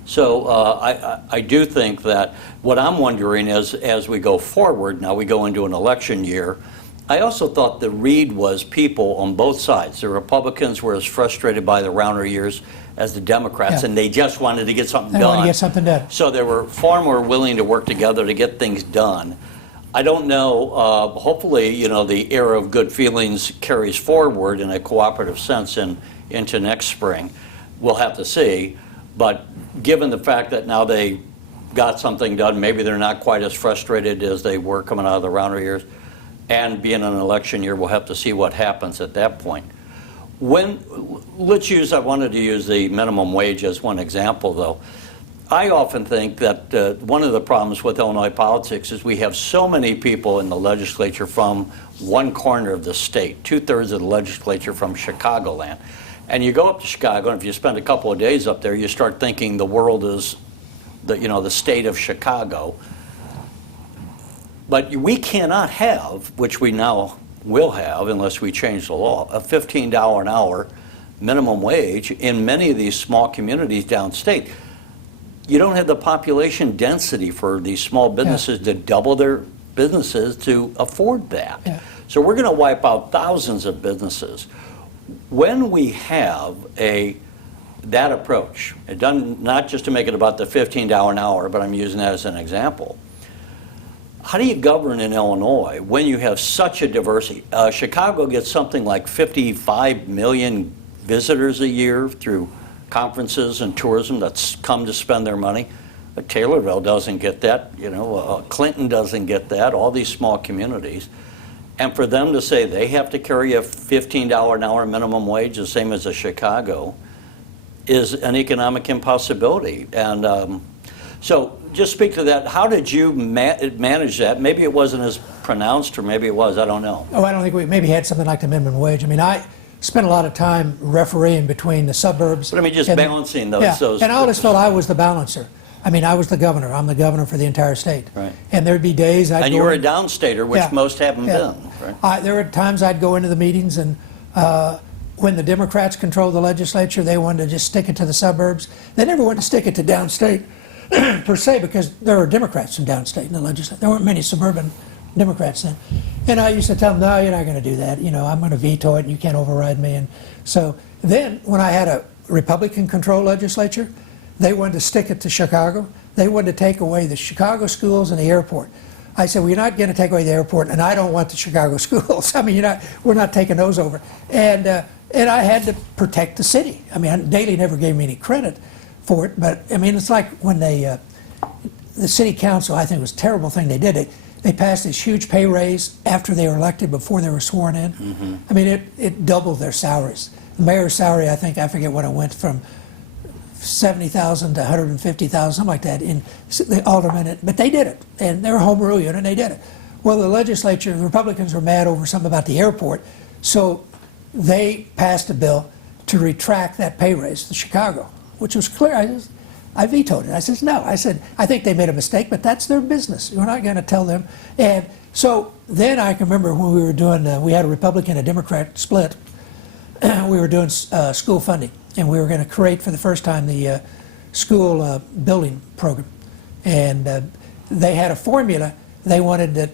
So I do think that what I'm wondering is, as we go forward, now we go into an election year, I also thought the read was people on both sides. The Republicans were as frustrated by the Rauner years as the Democrats, and they just wanted to get something done. They wanted to get something done. So they were far more willing to work together to get things done. I don't know, hopefully, you know, the era of good feelings carries forward in a cooperative sense into next spring. We'll have to see. But given the fact that now they got something done, maybe they're not quite as frustrated as they were coming out of the Rauner years. And being an election year, we'll have to see what happens at that point. I wanted to use the minimum wage as one example, though. I often think that one of the problems with Illinois politics is we have so many people in the legislature from one corner of the state, 2/3 of the legislature from Chicagoland. And you go up to Chicago, and if you spend a couple of days up there, you start thinking the world is the state of Chicago. But we cannot have, which we now will have unless we change the law, a $15 an hour minimum wage in many of these small communities downstate. You don't have the population density for these small businesses to double their businesses to afford that. Yeah. So we're going to wipe out thousands of businesses. When we have that approach, not just to make it about the $15 an hour, but I'm using that as an example. How do you govern in Illinois when you have such a diversity? Chicago gets something like 55 million visitors a year through conferences and tourism that's come to spend their money. But Taylorville doesn't get that, Clinton doesn't get that, all these small communities. And for them to say they have to carry a $15 an hour minimum wage, the same as a Chicago, is an economic impossibility. And so just speak to that. How did you manage that? Maybe it wasn't as pronounced, or maybe it was, I don't know. Oh, I don't think we maybe had something like the minimum wage. I mean, I spent a lot of time refereeing between the suburbs. But I mean, just balancing those. And I always felt I was the balancer. I mean, I was the governor. I'm the governor for the entire state. Right. And there'd be days I'd go... And you were a downstater, which most haven't been, right? There were times I'd go into the meetings, and when the Democrats controlled the legislature, they wanted to just stick it to the suburbs. They never wanted to stick it to downstate, per se, because there were Democrats from downstate in the legislature. There weren't many suburban Democrats then. And I used to tell them, no, you're not going to do that. I'm going to veto it, and you can't override me. And so then, when I had a Republican-controlled legislature, they wanted to stick it to Chicago. They wanted to take away the Chicago schools and the airport. I said, well, you're not going to take away the airport, and I don't want the Chicago schools. I mean, we're not taking those over. And I had to protect the city. I mean, Daley never gave me any credit for it, but I mean, it's like when the city council, I think it was a terrible thing they did. They passed this huge pay raise after they were elected, before they were sworn in. Mm-hmm. I mean, it doubled their salaries. The mayor's salary, I forget what it went from, $70,000 to $150,000, something like that, in the aldermen. But they did it, and they were a home rule unit, and they did it. Well, the legislature, the Republicans were mad over something about the airport, so they passed a bill to retract that pay raise to Chicago, which was clear. I vetoed it. I said, no. I said, I think they made a mistake, but that's their business. We're not going to tell them. And so then I can remember when we were doing, we had a Republican and Democrat split. We were doing school funding. And we were going to create for the first time the school building program. And they had a formula. They wanted that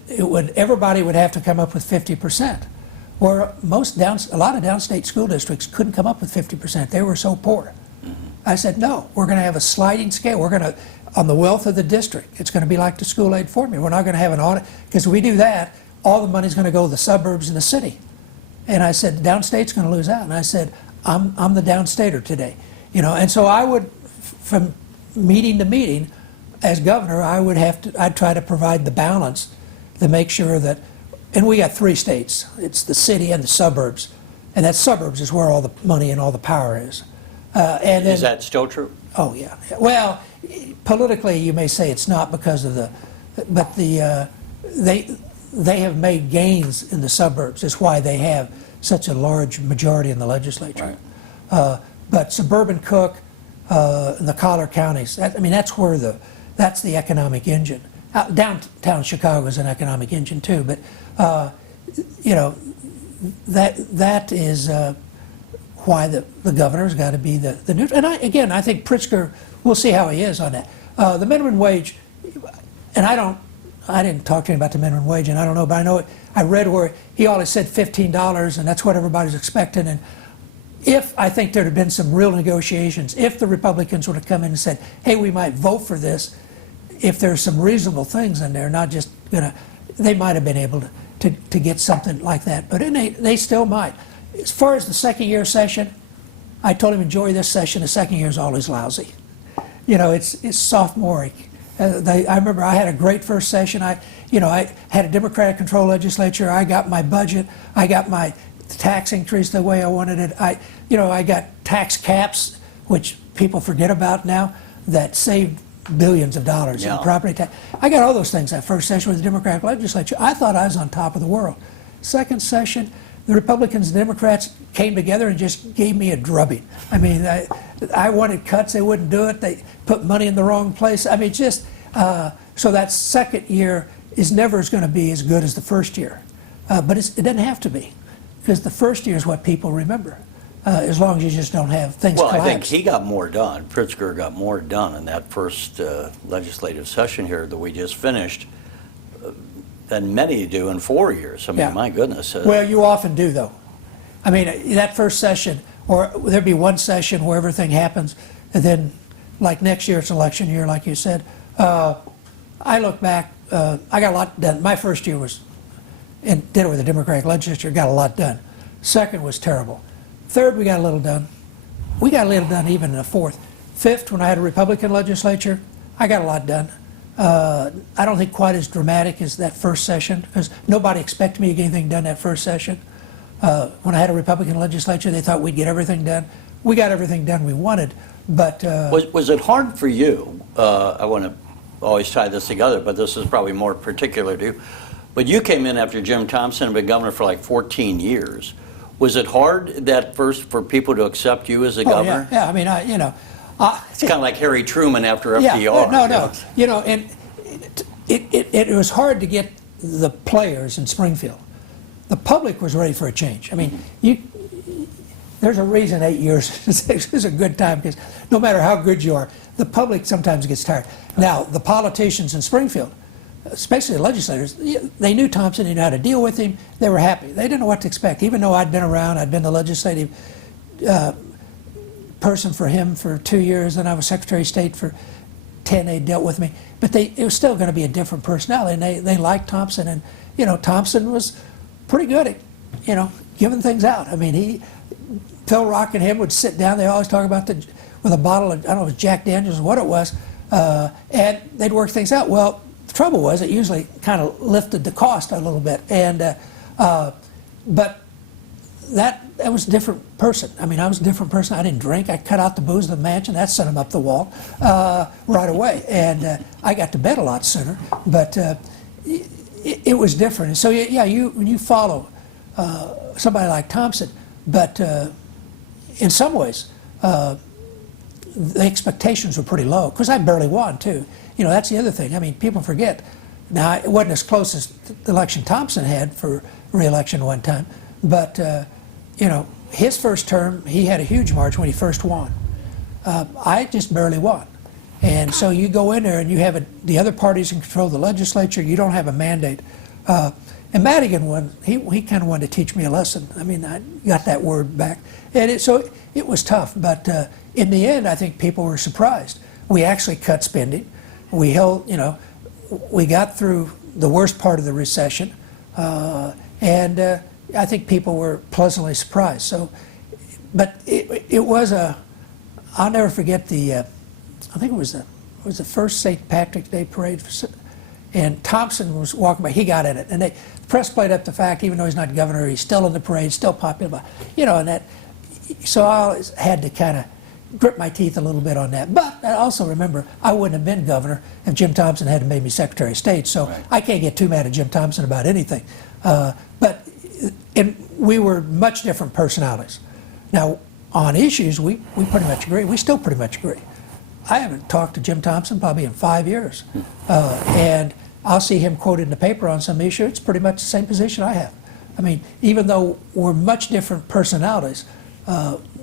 everybody would have to come up with 50%. Where a lot of downstate school districts couldn't come up with 50%. They were so poor. Mm-hmm. I said, no, we're going to have a sliding scale. We're going to, on the wealth of the district, it's going to be like the school aid formula. We're not going to have an audit, because if we do that, all the money's going to go to the suburbs and the city. And I said, downstate's going to lose out. And I said, I'm the downstater today, and so I would, from meeting to meeting, as governor, I'd try to provide the balance to make sure that and we got 3 states. It's the city and the suburbs, and that suburbs is where all the money and all the power is. And then, Is that still true? oh yeah. Well, politically, you may say it's not because of but they have made gains in the suburbs. It's why they have such a large majority in the legislature. Right. But suburban Cook, the collar counties, that's where that's the economic engine. Downtown Chicago is an economic engine too, but that is why the governor's got to be the new. And I think Pritzker, we'll see how he is on that. The minimum wage, and I didn't talk to him about the minimum wage, and I don't know, but I know I read where he always said $15, and that's what everybody's expecting. And I think there'd have been some real negotiations, if the Republicans would have come in and said, hey, we might vote for this, if there's some reasonable things in there, not just they might have been able to get something like that, but they still might. As far as the second-year session, I told him enjoy this session. The second year is always lousy. It's sophomoric. I remember I had a great first session. I had a Democratic-controlled legislature. I got my budget. I got my tax increase the way I wanted it. I got tax caps, which people forget about now, that saved billions of dollars in property tax. I got all those things that first session with the Democratic legislature. I thought I was on top of the world. Second session, the Republicans and Democrats came together and just gave me a drubbing. I wanted cuts, they wouldn't do it. They put money in the wrong place. So that second year is never going to be as good as the first year. But it doesn't have to be, because the first year is what people remember, as long as you just don't have things collapse. Well, I think he got more done. Pritzker got more done in that first legislative session here that we just finished than many do in 4 years. My goodness. Well, you often do, though. That first session, or there'd be one session where everything happens, and then, like next year, it's election year, like you said. I look back, I got a lot done. My first year was, and did it with the Democratic legislature, got a lot done. Second was terrible. Third, we got a little done. We got a little done even in the fourth. Fifth, when I had a Republican legislature, I got a lot done. I don't think quite as dramatic as that first session, because nobody expected me to get anything done that first session. When I had a Republican legislature, they thought we'd get everything done. We got everything done we wanted, but... Was it hard for you? I want to always tie this together, but this is probably more particular to you. But you came in after Jim Thompson and been governor for like 14 years. Was it hard that first for people to accept you as a governor? Yeah. It's kind of like Harry Truman after FDR. No. And it was hard to get the players in Springfield. The public was ready for a change. There's a reason 8 years is a good time, because no matter how good you are, the public sometimes gets tired. Now, the politicians in Springfield, especially the legislators, they knew Thompson, they knew how to deal with him, they were happy. They didn't know what to expect. Even though I'd been around, I'd been the legislative person for him for 2 years, and I was Secretary of State for 10, they dealt with me. But it was still going to be a different personality, and they liked Thompson. And, Thompson was pretty good at, giving things out. Phil Rock and him would sit down, they always talk about with a bottle of, I don't know if it was Jack Daniels or what it was, and they'd work things out. Well, the trouble was it usually kind of lifted the cost a little bit, but that was a different person. I was a different person. I didn't drink. I cut out the booze in the mansion. That sent him up the wall right away, and I got to bed a lot sooner. But it was different. And so when you follow somebody like Thompson, but in some ways the expectations were pretty low, because I barely won too. That's the other thing. People forget. Now, it wasn't as close as the election Thompson had for re-election one time, but his first term, he had a huge margin when he first won. I just barely won. And so you go in there and you have the other parties in control of the legislature, you don't have a mandate. And Madigan won, he kind of wanted to teach me a lesson. I got that word back. And so it was tough, but in the end, I think people were surprised. We actually cut spending. We held, we got through the worst part of the recession, and I think people were pleasantly surprised. So, but it was I'll never forget I think it was the first St. Patrick's Day parade, and Thompson was walking by. He got in it, and the press played up the fact, even though he's not governor, he's still in the parade, still popular, and that. So I always had to kind of grit my teeth a little bit on that. But I also remember I wouldn't have been governor if Jim Thompson hadn't made me Secretary of State. So right. I can't get too mad at Jim Thompson about anything. We were much different personalities. Now, on issues, we pretty much agree. We still pretty much agree. I haven't talked to Jim Thompson probably in 5 years. And I'll see him quoted in the paper on some issue. It's pretty much the same position I have. I mean, even though we're much different personalities,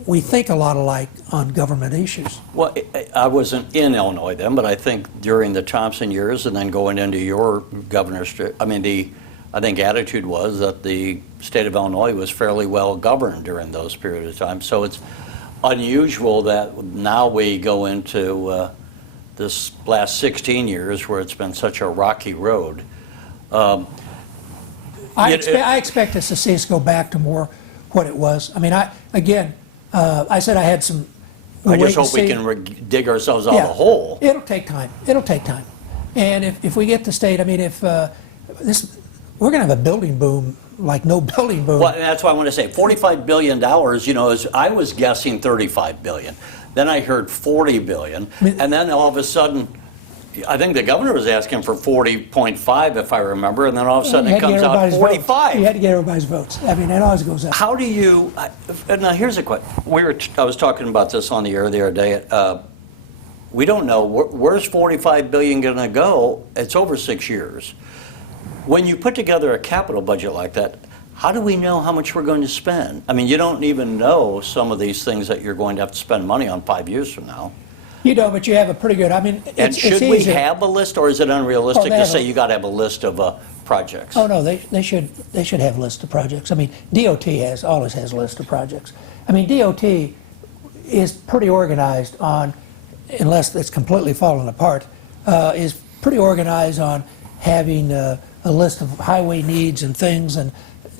we think a lot alike on government issues. Well, I wasn't in Illinois then, but I think during the Thompson years and then going into your governorship, I think attitude was that the state of Illinois was fairly well governed during those periods of time. So it's unusual that now we go into this last 16 years where it's been such a rocky road. I expect us to see us go back to more what it was. I mean, I said I had some. I just hope we can dig ourselves out of the hole. It'll take time. It'll take time. And if we get the state, I mean, we're going to have a building boom like no building boom. Well, that's why I want to say $45 billion, I was guessing $35 billion. Then I heard $40 billion. And then all of a sudden, I think the governor was asking for 40.5, if I remember, and then all of a sudden it comes out 45. You had to get everybody's votes. I mean, it always goes up. How do you, now here's a question. I was talking about this on the air the other day. We don't know, where's $45 billion going to go? It's over 6 years. When you put together a capital budget like that, how do we know how much we're going to spend? I mean, you don't even know some of these things that you're going to have to spend money on 5 years from now. You don't, but you have a pretty good, And should we have a list, or is it unrealistic to say you got to have a list of projects? Oh, no, they should have a list of projects. I mean, DOT always has a list of projects. I mean, DOT is pretty organized on, unless it's completely fallen apart, is pretty organized on having a list of highway needs and things and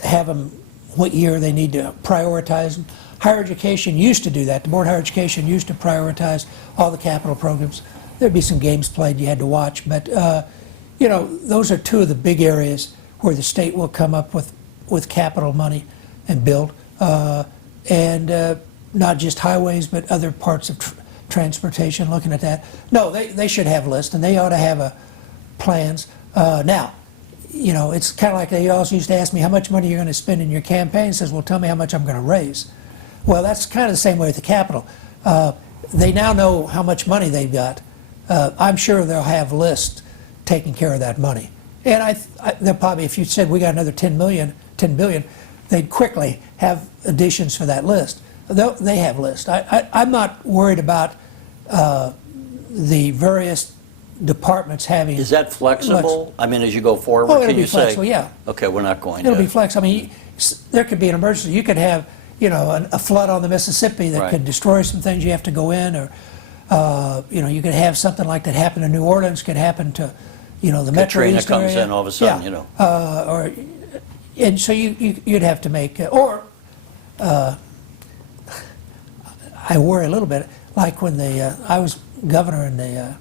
have them what year they need to prioritize them. Higher education used to do that. The Board of Higher Education used to prioritize all the capital programs. There'd be some games played you had to watch, but those are two of the big areas where the state will come up with capital money and build, and not just highways, but other parts of transportation, looking at that. No, they should have lists, and they ought to have plans. Now, it's kind of like they also used to ask me how much money you're going to spend in your campaign. Says, well, tell me how much I'm going to raise. Well, that's kind of the same way with the Capitol. They now know how much money they've got. I'm sure they'll have lists taking care of that money. And they'll probably, if you said we got another $10 billion, they'd quickly have additions for that list. They have lists. I'm not worried about the various departments having. Is that flexible? I mean, as you go forward, can you say, yeah. Okay, we're not going It'll be flexible. I mean, there could be an emergency. You could have, a flood on the Mississippi that could destroy some things. You have to go in, or you could have something like that happen in New Orleans. Could happen to, the Metro East area. Katrina comes in all of a sudden, and so you'd have to make, I worry a little bit, like when I was governor and the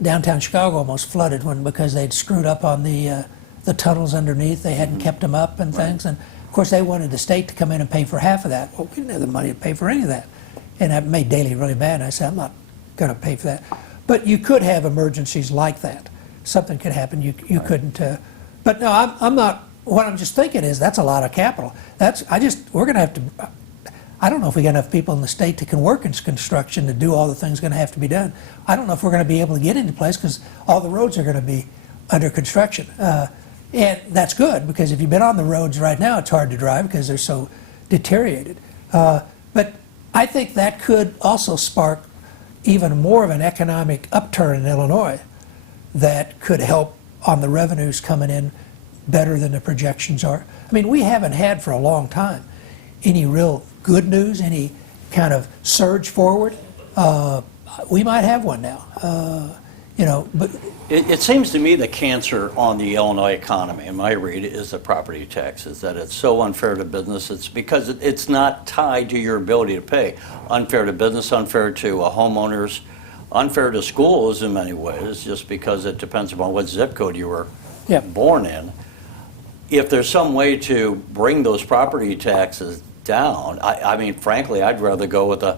downtown Chicago almost flooded because they'd screwed up on the tunnels underneath. They hadn't kept them up and things, and of course they wanted the state to come in and pay for half of that. Well, we didn't have the money to pay for any of that, and that made Daley really mad. And I said, I'm not going to pay for that. But you could have emergencies like that. Something could happen. You couldn't. But no, I'm not. What I'm just thinking is that's a lot of capital. We're going to have to. I don't know if we got enough people in the state that can work in construction to do all the things going to have to be done. I don't know if we're going to be able to get into place because all the roads are going to be under construction. And that's good, because if you've been on the roads right now, it's hard to drive because they're so deteriorated. But I think that could also spark even more of an economic upturn in Illinois that could help on the revenues coming in better than the projections are. I mean, we haven't had for a long time any real good news, any kind of surge forward. We might have one now, but it seems to me the cancer on the Illinois economy, in my read, is the property taxes, that it's so unfair to business. It's because it's not tied to your ability to pay. Unfair to business, unfair to homeowners, unfair to schools in many ways, just because it depends upon what zip code you were Yeah. born in. If there's some way to bring those property taxes down, I mean, frankly, I'd rather go with a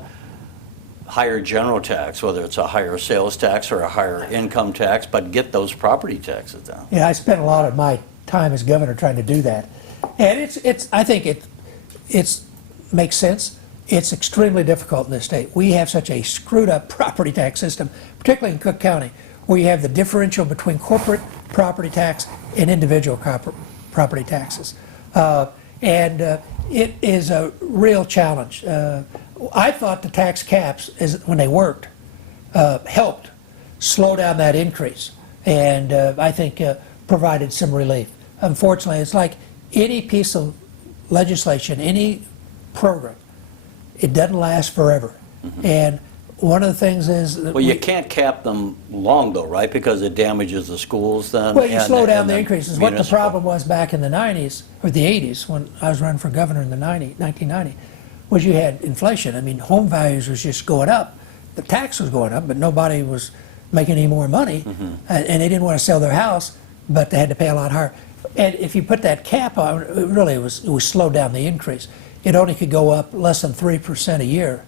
higher general tax, whether it's a higher sales tax or a higher income tax, but get those property taxes down. Yeah, I spent a lot of my time as governor trying to do that, and I think it makes sense. It's extremely difficult in this state. We have such a screwed up property tax system, particularly in Cook County, where you have the differential between corporate property tax and individual property taxes, and it is a real challenge. I thought the tax caps, when they worked, helped slow down that increase, and I think provided some relief. Unfortunately, it's like any piece of legislation, any program, it doesn't last forever. And one of the things is that Well, you can't cap them long, though, right? Because it damages the schools then. well, you and- slow down and the increases. What the municipal. problem was back in the 90s, or the 80s, when I was running for governor in the 1990, was you had inflation. I mean, home values was just going up. The tax was going up, but nobody was making any more money, and they didn't want to sell their house, but they had to pay a lot higher. And if you put that cap on, it really was slowed down the increase. It only could go up less than 3% a year,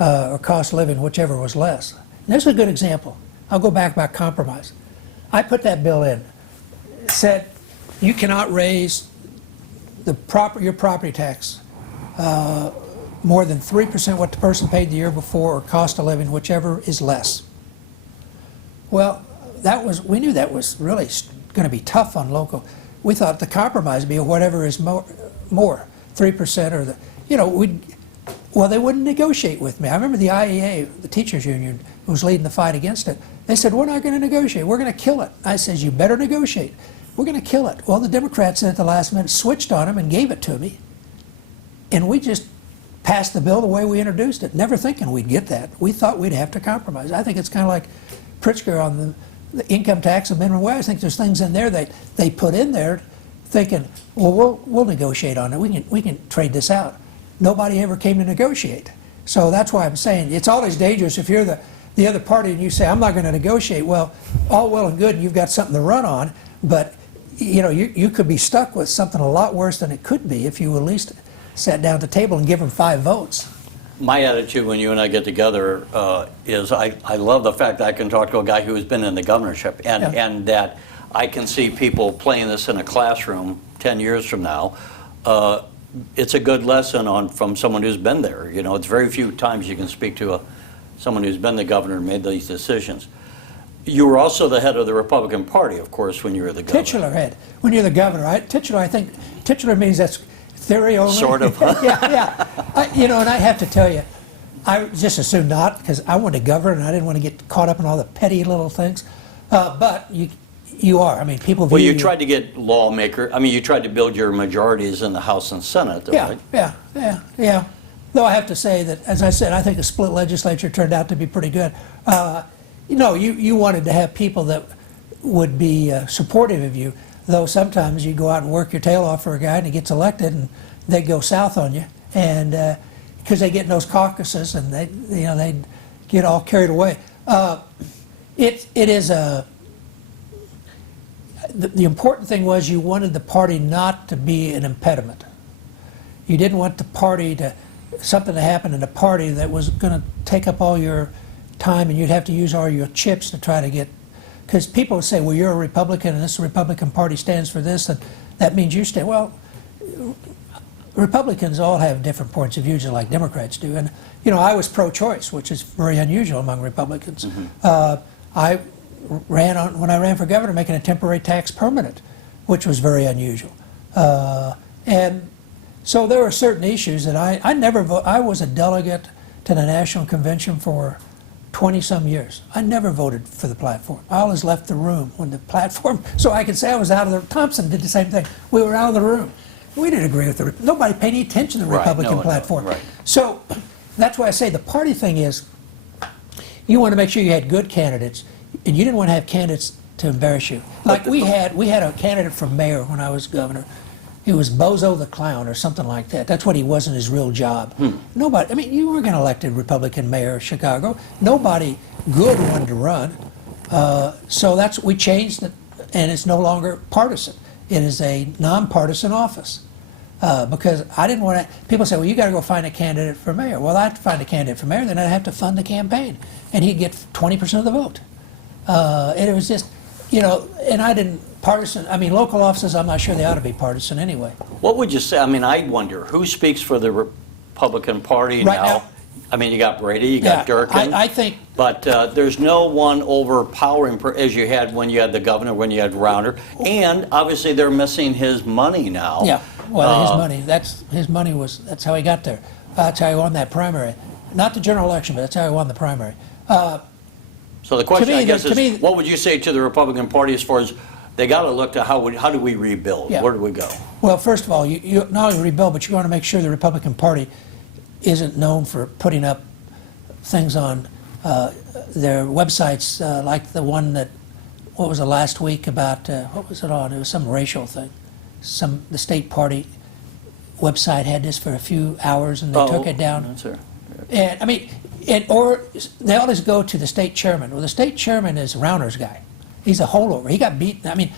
or cost of living, whichever was less. And this is a good example. I'll go back about compromise. I put that bill in. It said you cannot raise your property tax more than 3% what the person paid the year before, or cost of living, whichever is less. Well, we knew that was really going to be tough on local. We thought the compromise would be whatever is more 3%, or well, they wouldn't negotiate with me. I remember the IEA, the teachers union, who was leading the fight against it. They said, we're not going to negotiate. We're going to kill it. I said, you better negotiate. We're going to kill it. Well, the Democrats at the last minute switched on them and gave it to me. And we just passed the bill the way we introduced it, never thinking we'd get that. We thought we'd have to compromise. I think it's kind of like Pritzker on the income tax and minimum wage. I think there's things in there that they put in there thinking, well, we'll negotiate on it. We can trade this out. Nobody ever came to negotiate. So that's why I'm saying it's always dangerous if you're the other party and you say, I'm not going to negotiate. Well, all well and good, you've got something to run on, but you could be stuck with something a lot worse than it could be if you at least sat down at the table and give them 5 votes. My attitude when you and I get together is I love the fact that I can talk to a guy who has been in the governorship, and that I can see people playing this in a classroom 10 years from now. It's a good lesson from someone who's been there. It's very few times you can speak to someone who's been the governor and made these decisions. You were also the head of the Republican Party, of course, when you were the governor. Titular head. When you're the governor, I think titular means that's theory only. Sort of. Yeah. And I have to tell you, I just assumed not, because I wanted to govern and I didn't want to get caught up in all the petty little things. But you are. I mean, people view Well, you tried to get you tried to build your majorities in the House and Senate, right? Yeah. Though I have to say that, as I said, I think the split legislature turned out to be pretty good. You wanted to have people that would be supportive of you, though sometimes you go out and work your tail off for a guy and he gets elected and they go south on you, and because they get in those caucuses and they get all carried away. It is the important thing was you wanted the party not to be an impediment. You didn't want the party something to happen in the party that was going to take up all your time and you'd have to use all your chips to try to get, because people would say, well, you're a Republican and this Republican Party stands for this, and that means you stand. Well, Republicans all have different points of view, just like Democrats do. And, I was pro-choice, which is very unusual among Republicans. I ran when I ran for governor, making a temporary tax permanent, which was very unusual. And so there were certain issues that I was a delegate to the National Convention for 20-some years. I never voted for the platform. I always left the room when the platform, so I could say I was out of the, Thompson did the same thing. We were out of the room. We didn't agree with nobody paid any attention to the Republican platform. Right. So that's why I say the party thing is, you want to make sure you had good candidates, and you didn't want to have candidates to embarrass you. Like we had a candidate for mayor when I was governor He was Bozo the Clown or something like that. That's what he was in his real job. Nobody, I mean, you were going to elect a Republican mayor of Chicago. Nobody good wanted to run. So we changed it, and it's no longer partisan. It is a nonpartisan office. Because I didn't want to, people say, well, you got to go find a candidate for mayor. Well, I have to find a candidate for mayor, then I'd have to fund the campaign. And he'd get 20% of the vote. And it was just, you know, and I didn't, partisan, I mean, local offices, I'm not sure they ought to be partisan anyway. What would you say? I mean, I wonder, who speaks for the Republican Party Right now? I mean, you got Brady, you got Durkin. I think. But there's no one overpowering as you had when you had the governor, when you had Rauner. And obviously they're missing his money now. Yeah, well, his money, that's how he got there. That's how he won that primary. Not the general election, but that's how he won the primary. So the question, I guess, is what would you say to the Republican Party as far as they got to look at how do we rebuild? Yeah. Where do we go? Well, first of all, you not only rebuild, but you want to make sure the Republican Party isn't known for putting up things on their websites like the one that, what was it last week about, what was it on? It was some racial thing. The state party website had this for a few hours and they took it down. That's right. And I mean, or they always go to the state chairman. Well, the state chairman is Rauner's guy. He's a holdover. He got beaten. I mean,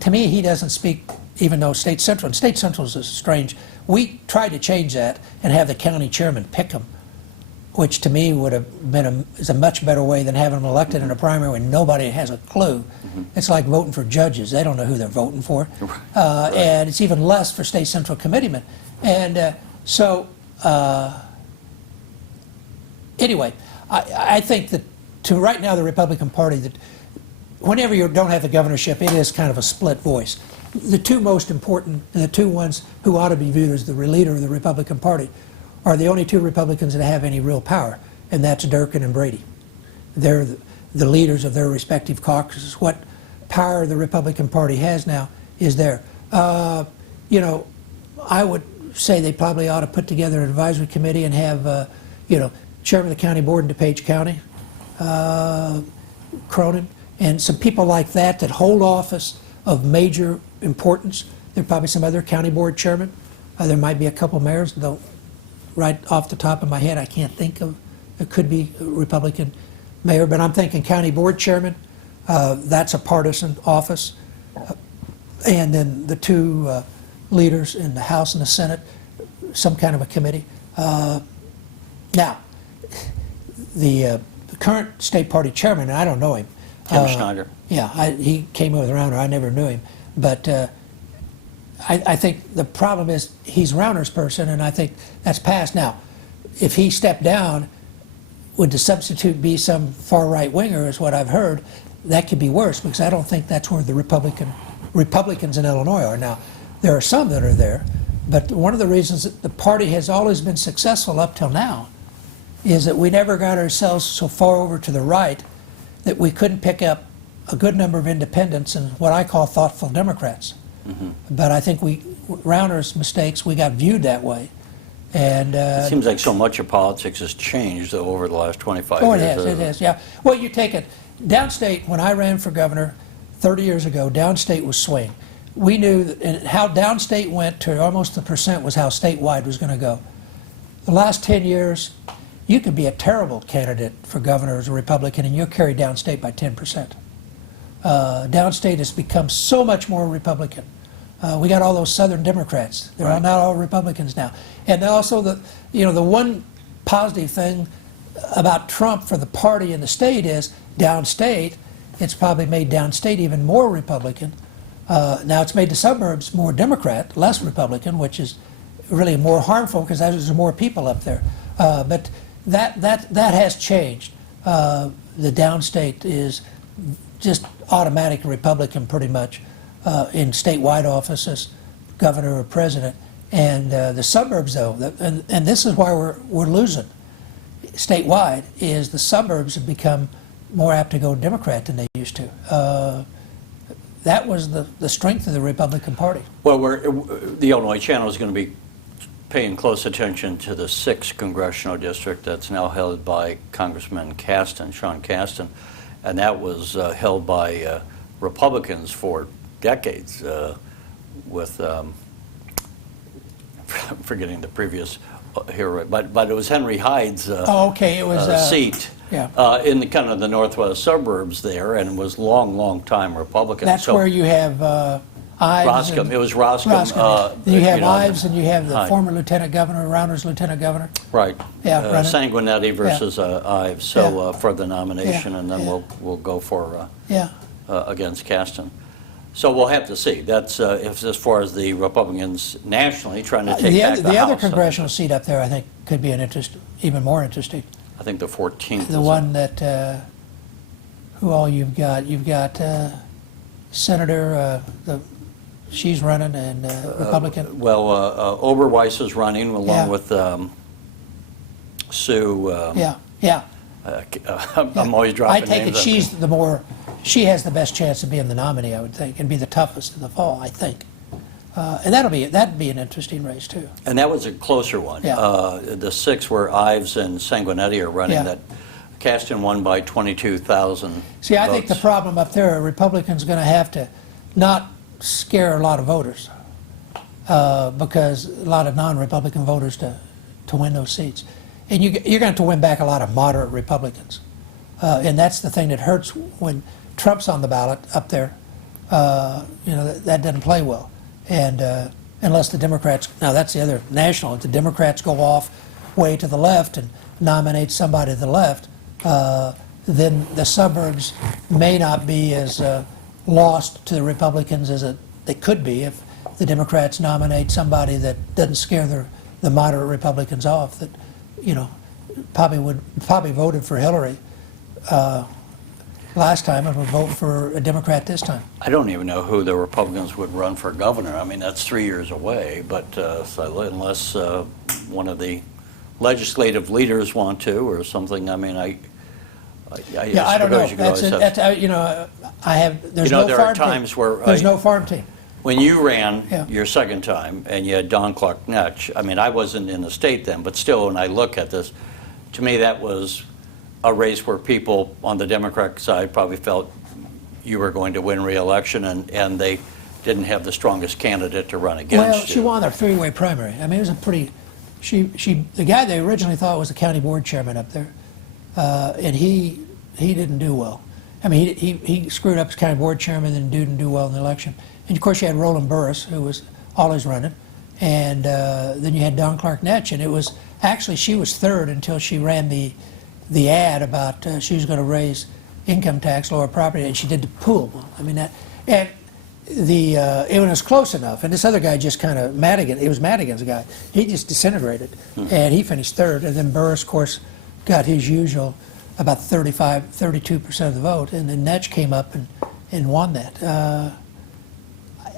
to me, he doesn't speak, even though State Central, and State Central is strange. We tried to change that and have the county chairman pick him, which to me would have been is a much better way than having them elected in a primary when nobody has a clue. It's like voting for judges. They don't know who they're voting for. And it's even less for State Central committeemen. And anyway, I think that right now the Republican Party, that whenever you don't have the governorship, it is kind of a split voice. The two most important, and the two ones who ought to be viewed as the leader of the Republican Party, are the only two Republicans that have any real power, and that's Durkin and Brady. They're the leaders of their respective caucuses. What power the Republican Party has now is there. You know, I would say they probably ought to put together an advisory committee and have, you know, chairman of the county board in DePage County, Cronin, and some people like that that hold office of major importance. There are probably some other county board chairmen. There might be a couple mayors, though right off the top of my head I can't think of. It could be a Republican mayor, but I'm thinking county board chairman. That's a partisan office. And then the two leaders in the House and the Senate, some kind of a committee. Now, the current state party chairman, and I don't know him. Tim Schneider. Yeah, he came with Rauner. I never knew him. But I think the problem is he's Rauner's person, and I think that's passed. Now, if he stepped down, would the substitute be some far-right winger, is what I've heard. That could be worse, because I don't think that's where the Republicans in Illinois are. Now, there are some that are there, but one of the reasons that the party has always been successful up till now is that we never got ourselves so far over to the right that we couldn't pick up a good number of independents and what I call thoughtful Democrats. But I think Rauner's mistakes, we got viewed that way. And it seems like so much of politics has changed over the last 25 years. Oh, it has, yeah. Well, you take it, downstate, when I ran for governor 30 years ago, downstate was swing. We knew that, and how downstate went to almost the percent was how statewide was going to go. The last 10 years, you could be a terrible candidate for governor as a Republican and you'll carry downstate by 10%. Downstate has become so much more Republican. We got all those Southern Democrats. They're not all Republicans now. And also the one positive thing about Trump for the party and the state is downstate. It's probably made downstate even more Republican. Now it's made the suburbs more Democrat, less Republican, which is really more harmful because there's more people up there. But that has changed. The downstate is just automatic Republican pretty much in statewide offices, governor or president. And the suburbs, though, and this is why we're losing statewide, is the suburbs have become more apt to go Democrat than they used to. That was the strength of the Republican Party. Well, the Illinois Channel is going to be paying close attention to the 6th congressional district that's now held by Congressman Sean Casten, and that was held by Republicans for decades with forgetting the previous hero, but it was Henry Hyde's Oh, okay, it was seat yeah. in the kind of the northwest suburbs there, and it was long time Republican. That's So where you have Ives. Roscombe, and- it was Roscombe. you have know, Ives and you have the Hyde. former lieutenant governor, Rauner's lieutenant governor. Right. Yeah, running. Sanguinetti versus Ives. So Yeah. for the nomination, Yeah, and then yeah. we'll go for Yeah. against Caston. So we'll have to see. That's if as far as the Republicans nationally trying to take back the other House. congressional seat up there, I think, could be even more interesting. I think the 14th. The one that, who all you've got? You've got Senator, she's running, and Republican. Well, Oberweis is running along Yeah. with Sue. Yeah. I'm always dropping I take names. it she has the best chance of being the nominee, I would think, and be the toughest in the fall, I think. And that'd be an interesting race too. And that was a closer one. Yeah. The 6 where Ives and Sanguinetti are running, Yeah. that Caston won by 22,000 See, I think the votes. problem up there, Republicans going to have to not scare a lot of voters, because a lot of non-Republican voters to win those seats. And you're going to have to win back a lot of moderate Republicans. And that's the thing that hurts when Trump's on the ballot up there. That doesn't play well. And unless the Democrats, now that's the other national, if the Democrats go off way to the left and nominate somebody to the left, then the suburbs may not be as lost to the Republicans as they could be if the Democrats nominate somebody that doesn't scare the moderate Republicans off, that probably voted for Hillary last time and would vote for a Democrat this time. I don't even know who the Republicans would run for governor. I mean, that's 3 years away, but so unless one of the legislative leaders want to or something, I mean, I don't know. suppose you could always have- There's You know, no there farm are times team. where There's no farm team. When you ran Yeah. your second time and you had Don Clark Netsch, I mean, I wasn't in the state then, but still, when I look at this, to me, that was a race where people on the Democratic side probably felt you were going to win re-election, and they didn't have the strongest candidate to run against Well, you. she won their three-way primary. I mean, it was a pretty. The guy they originally thought was the county board chairman up there, and he didn't do well. I mean, he screwed up as county board chairman and didn't do well in the election. And of course, you had Roland Burris, who was always running, and then you had Don Clark Netsch, and it was actually she was third until she ran the ad about she was going to raise income tax, lower property, and she did the pool. I mean that, and it was close enough. And this other guy just kind of Madigan. It was Madigan's guy. He just disintegrated, and he finished third. And then Burris, of course, got his usual about 32% of the vote, and then Netsch came up and won that.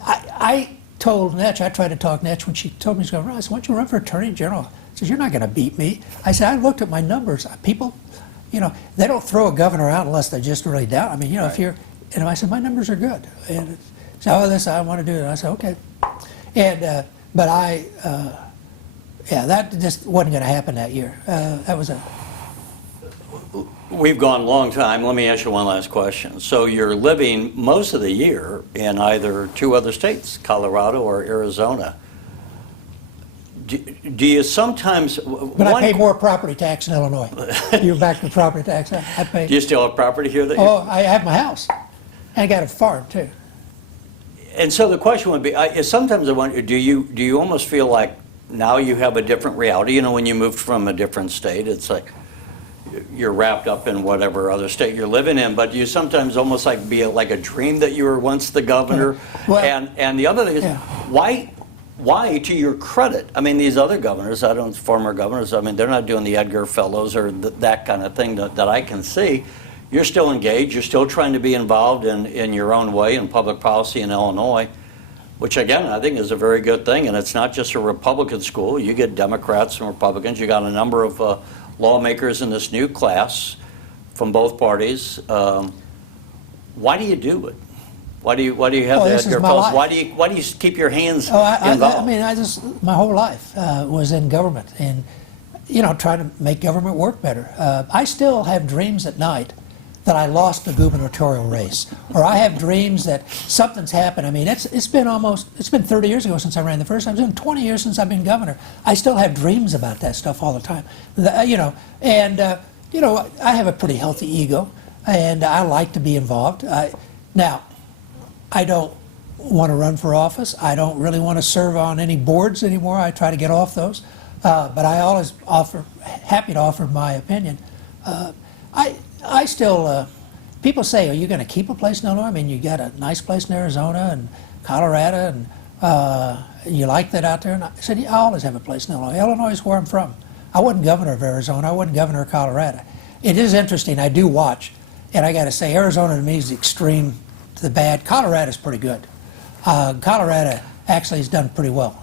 I told Netsch, I tried to talk Netsch when she told me she was going to run. I said, "Why don't you run for attorney general?" I said, "You're not going to beat me." I said, "I looked at my numbers. People, they don't throw a governor out unless they're just really down. I mean, Right. if you're," and I said, "My numbers are good." And she said, "Oh, this, I want to do it." And I said, "Okay." And, but that just wasn't going to happen that year. That was We've gone a long time. Let me ask you one last question. So you're living most of the year in either two other states, Colorado or Arizona. Do you sometimes... But I pay more property tax in Illinois. You're back to property tax. I pay. Do you still have property here? I have my house. And I got a farm, too. And so the question would be, sometimes I wonder, do you almost feel like now you have a different reality? When you moved from a different state, it's like you're wrapped up in whatever other state you're living in, but you sometimes almost like like a dream that you were once the governor. Well, and the other thing is, why, to your credit, I mean, these other governors, former governors, I mean, they're not doing the Edgar Fellows or that kind of thing that I can see. You're still engaged. You're still trying to be involved in your own way in public policy in Illinois, which, again, I think is a very good thing. And it's not just a Republican school. You get Democrats and Republicans. You got a number of lawmakers in this new class from both parties. Why do you do it? Why do you have the this is Edgar my Fellows? life. Why do you keep your hands I involved? mean, my whole life was in government and, trying to make government work better. I still have dreams at night that I lost the gubernatorial race, or I have dreams that something's happened. I mean, it's been 30 years ago since I ran the first time. It's been 20 years since I've been governor. I still have dreams about that stuff all the time. I have a pretty healthy ego, and I like to be involved. Now, I don't want to run for office. I don't really want to serve on any boards anymore. I try to get off those. But I always happy to offer my opinion. I still, people say, are you going to keep a place in Illinois? I mean, you got a nice place in Arizona and Colorado, and you like that out there? And I said, yeah, I always have a place in Illinois. Illinois is where I'm from. I wasn't governor of Arizona. I wasn't governor of Colorado. It is interesting. I do watch, and I got to say, Arizona to me is the extreme to the bad. Colorado's pretty good. Colorado actually has done pretty well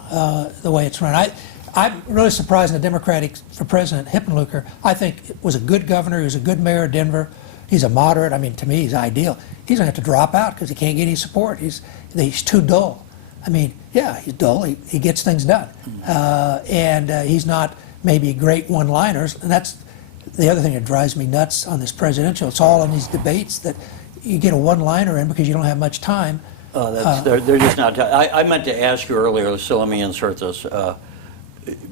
the way it's run. I'm really surprised in the Democratic for President Hippenluker. I think it was a good governor. He was a good mayor of Denver. He's a moderate. I mean, to me, he's ideal. He's going to have to drop out because he can't get any support. He's too dull. I mean, yeah, he's dull. He gets things done. And he's not maybe great one-liners. And that's the other thing that drives me nuts on this presidential. It's all in these debates that you get a one-liner in because you don't have much time. They're just not. I meant to ask you earlier, so let me insert this.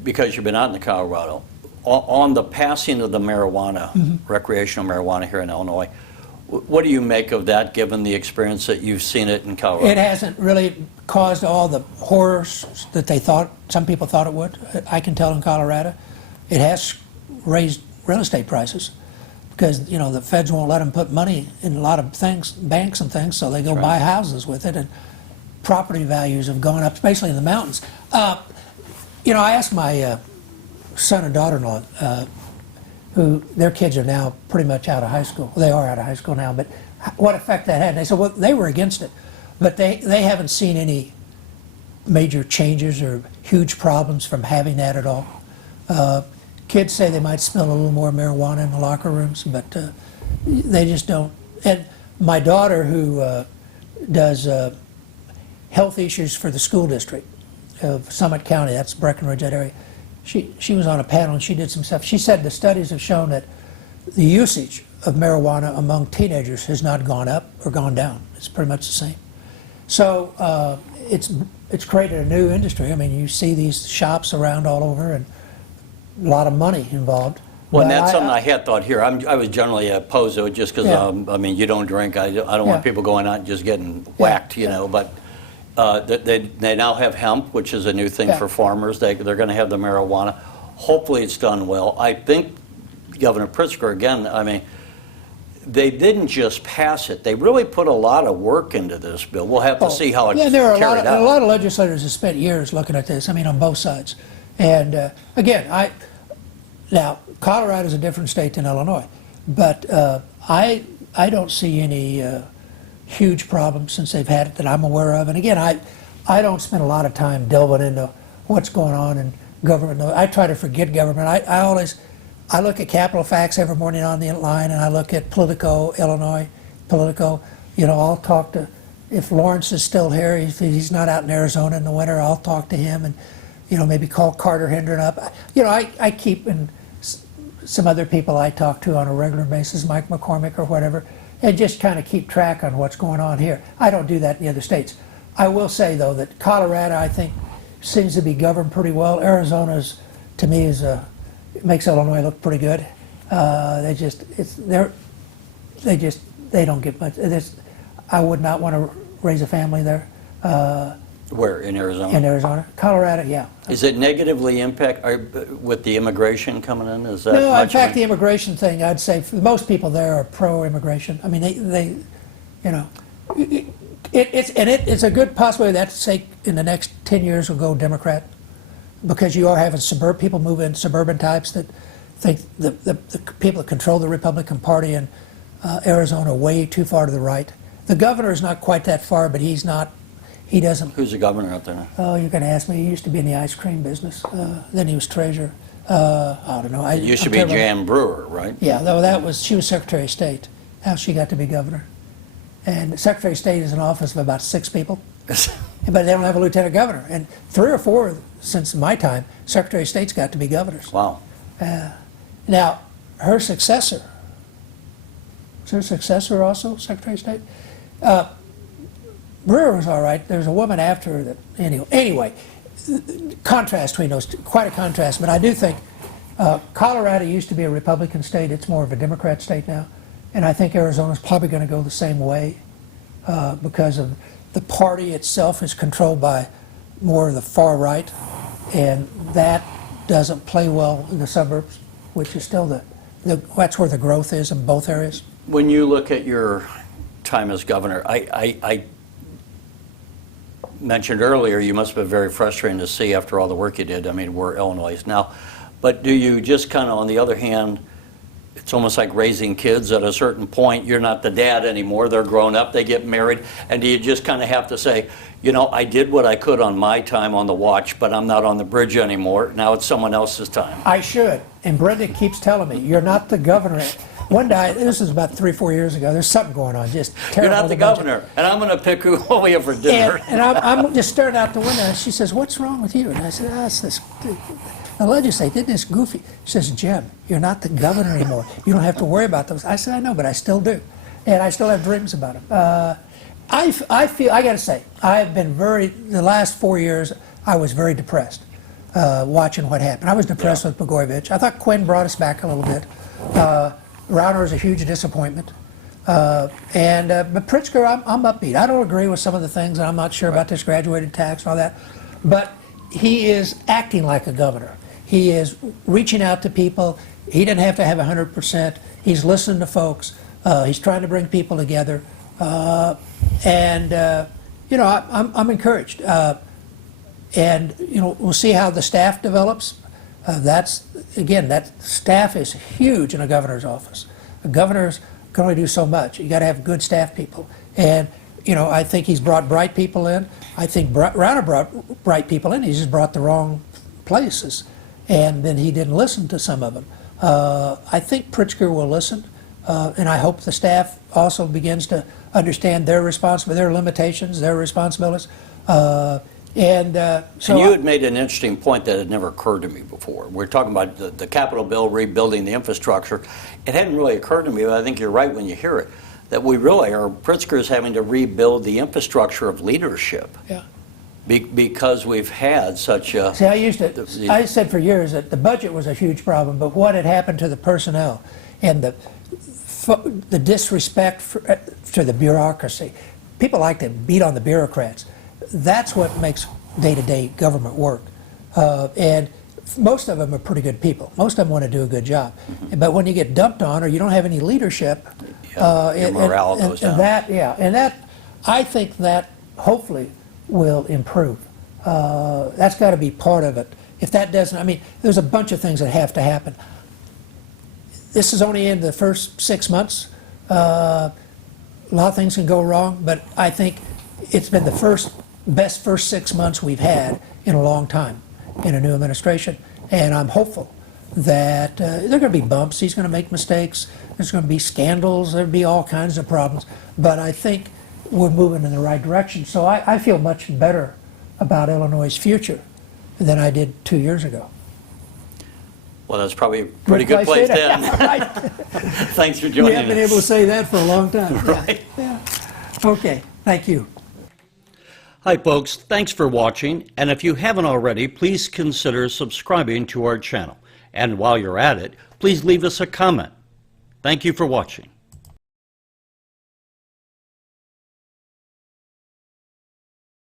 Because you've been out in Colorado, on the passing of the marijuana, recreational marijuana here in Illinois, what do you make of that, given the experience that you've seen it in Colorado? It hasn't really caused all the horrors that some people thought it would. I can tell in Colorado. It has raised real estate prices because, the feds won't let them put money in a lot of things, banks and things, so they go buy houses with it, and property values have gone up, especially in the mountains. I asked my son and daughter-in-law, who their kids are now pretty much out of high school. They are out of high school now, but what effect that had. And they said, well, they were against it, but they haven't seen any major changes or huge problems from having that at all. Kids say they might smell a little more marijuana in the locker rooms, but they just don't. And my daughter, who does health issues for the school district of Summit County, that's Breckenridge, that area, she was on a panel and she did some stuff. She said the studies have shown that the usage of marijuana among teenagers has not gone up or gone down. It's pretty much the same. So it's created a new industry. I mean, you see these shops around all over and a lot of money involved. Well, and that's something I had thought here. I was generally opposed to it just because, I mean, you don't drink. I don't want people going out and just getting whacked, but they now have hemp, which is a new thing for farmers. They're going to have the marijuana. Hopefully it's done well. I think Governor Pritzker, again, I mean, they didn't just pass it. They really put a lot of work into this bill. We'll have to see how it's carried out. A lot of legislators have spent years looking at this, I mean, on both sides. And again, now, Colorado is a different state than Illinois, but I don't see any huge problems since they've had it that I'm aware of. And again, I don't spend a lot of time delving into what's going on in government. I try to forget government. I look at Capital Facts every morning on the line, and I look at Politico, Illinois, Politico. I'll talk to, if Lawrence is still here, if he's not out in Arizona in the winter, I'll talk to him and, maybe call Carter Hendren up. I keep, and some other people I talk to on a regular basis, Mike McCormick or whatever, and just kind of keep track on what's going on here. I don't do that in the other states. I will say, though, that Colorado, I think, seems to be governed pretty well. Arizona's, to me, it makes Illinois look pretty good. They don't get much. I would not want to raise a family there. Where, in Arizona? In Arizona. Colorado, yeah. Is it negatively impact with the immigration coming in? Is that no, in fact, the immigration thing, I'd say for most people there are pro-immigration. I mean, it's a good possibility that, say, in the next 10 years will go Democrat, because you are having people move in, suburban types that think the people that control the Republican Party in Arizona are way too far to the right. The governor is not quite that far, but he doesn't. Who's the governor out there? Oh, you're going to ask me. He used to be in the ice cream business. Then he was treasurer. I don't know. It used to be Jan Brewer, right? Yeah, though she was Secretary of State. How she got to be governor. And Secretary of State is an office of about 6 people. But they don't have a lieutenant governor. And 3 or 4 since my time, Secretary of State's got to be governors. Wow. Now, her successor, Is there a successor also, Secretary of State? Brewer was all right. There's a woman after her that, anyway, contrast between those two, quite a contrast. But I do think Colorado used to be a Republican state. It's more of a Democrat state now. And I think Arizona's probably going to go the same way because of the party itself is controlled by more of the far right. And that doesn't play well in the suburbs, which is still that's where the growth is in both areas. When you look at your time as governor, I mentioned earlier you must have been very frustrating to see after all the work you did. I mean, we're Illinois now. But do you just kind of, on the other hand, it's almost like raising kids at a certain point. You're not the dad anymore. They're grown up. They get married. And do you just kind of have to say, you know, I did what I could on my time on the watch, but I'm not on the bridge anymore. Now it's someone else's time. I should. And Brenda keeps telling me, you're not the governor. One day, this was about 3 or 4 years ago, there's something going on, just terrible. You're not the governor, and I'm going to pick who we have for dinner. And I'm just staring out the window, and she says, what's wrong with you? And I said, it's this, the legislature did this goofy. She says, Jim, you're not the governor anymore. You don't have to worry about those. I said, I know, but I still do. And I still have dreams about them. I feel, I got to say, I've been the last 4 years, I was very depressed watching what happened. I was depressed with Blagojevich. I thought Quinn brought us back a little bit. Rauner is a huge disappointment. But Pritzker, I'm upbeat. I don't agree with some of the things, and I'm not sure about this graduated tax and all that. But he is acting like a governor. He is reaching out to people. He didn't have to have 100%. He's listening to folks. He's trying to bring people together. You know, I'm encouraged. And, you know, we'll see how the staff develops. Again, that staff is huge in a governor's office. A governor's can only do so much. You got to have good staff people. And, you know, I think he's brought bright people in. I think Rauner brought bright people in. He just brought the wrong places. And then he didn't listen to some of them. I think Pritzker will listen. And I hope the staff also begins to understand their their limitations, their responsibilities. So and you had made an interesting point that had never occurred to me before. We're talking about the Capitol bill, rebuilding the infrastructure. It hadn't really occurred to me, but I think you're right when you hear it, that we really are, Pritzker is having to rebuild the infrastructure of leadership. Yeah. Because we've had such a... See, I said for years that the budget was a huge problem, but what had happened to the personnel and the disrespect to the bureaucracy. People like to beat on the bureaucrats. That's what makes day-to-day government work. And most of them are pretty good people. Most of them want to do a good job. Mm-hmm. But when you get dumped on or you don't have any leadership, your morale goes down. I think that hopefully will improve. That's got to be part of it. If that doesn't, I mean, there's a bunch of things that have to happen. This is only in the first 6 months. A lot of things can go wrong, but I think it's been the best first 6 months we've had in a long time in a new administration, and I'm hopeful that there are going to be bumps. He's going to make mistakes. There's going to be scandals. There'll be all kinds of problems, but I think we're moving in the right direction. So I feel much better about Illinois' future than I did 2 years ago. Well, that's probably a pretty good place to end. Right. Thanks for joining us. We haven't been able to say that for a long time. Right. Yeah. Okay, thank you. Hi, folks. Thanks for watching. And if you haven't already, please consider subscribing to our channel. And while you're at it, please leave us a comment. Thank you for watching.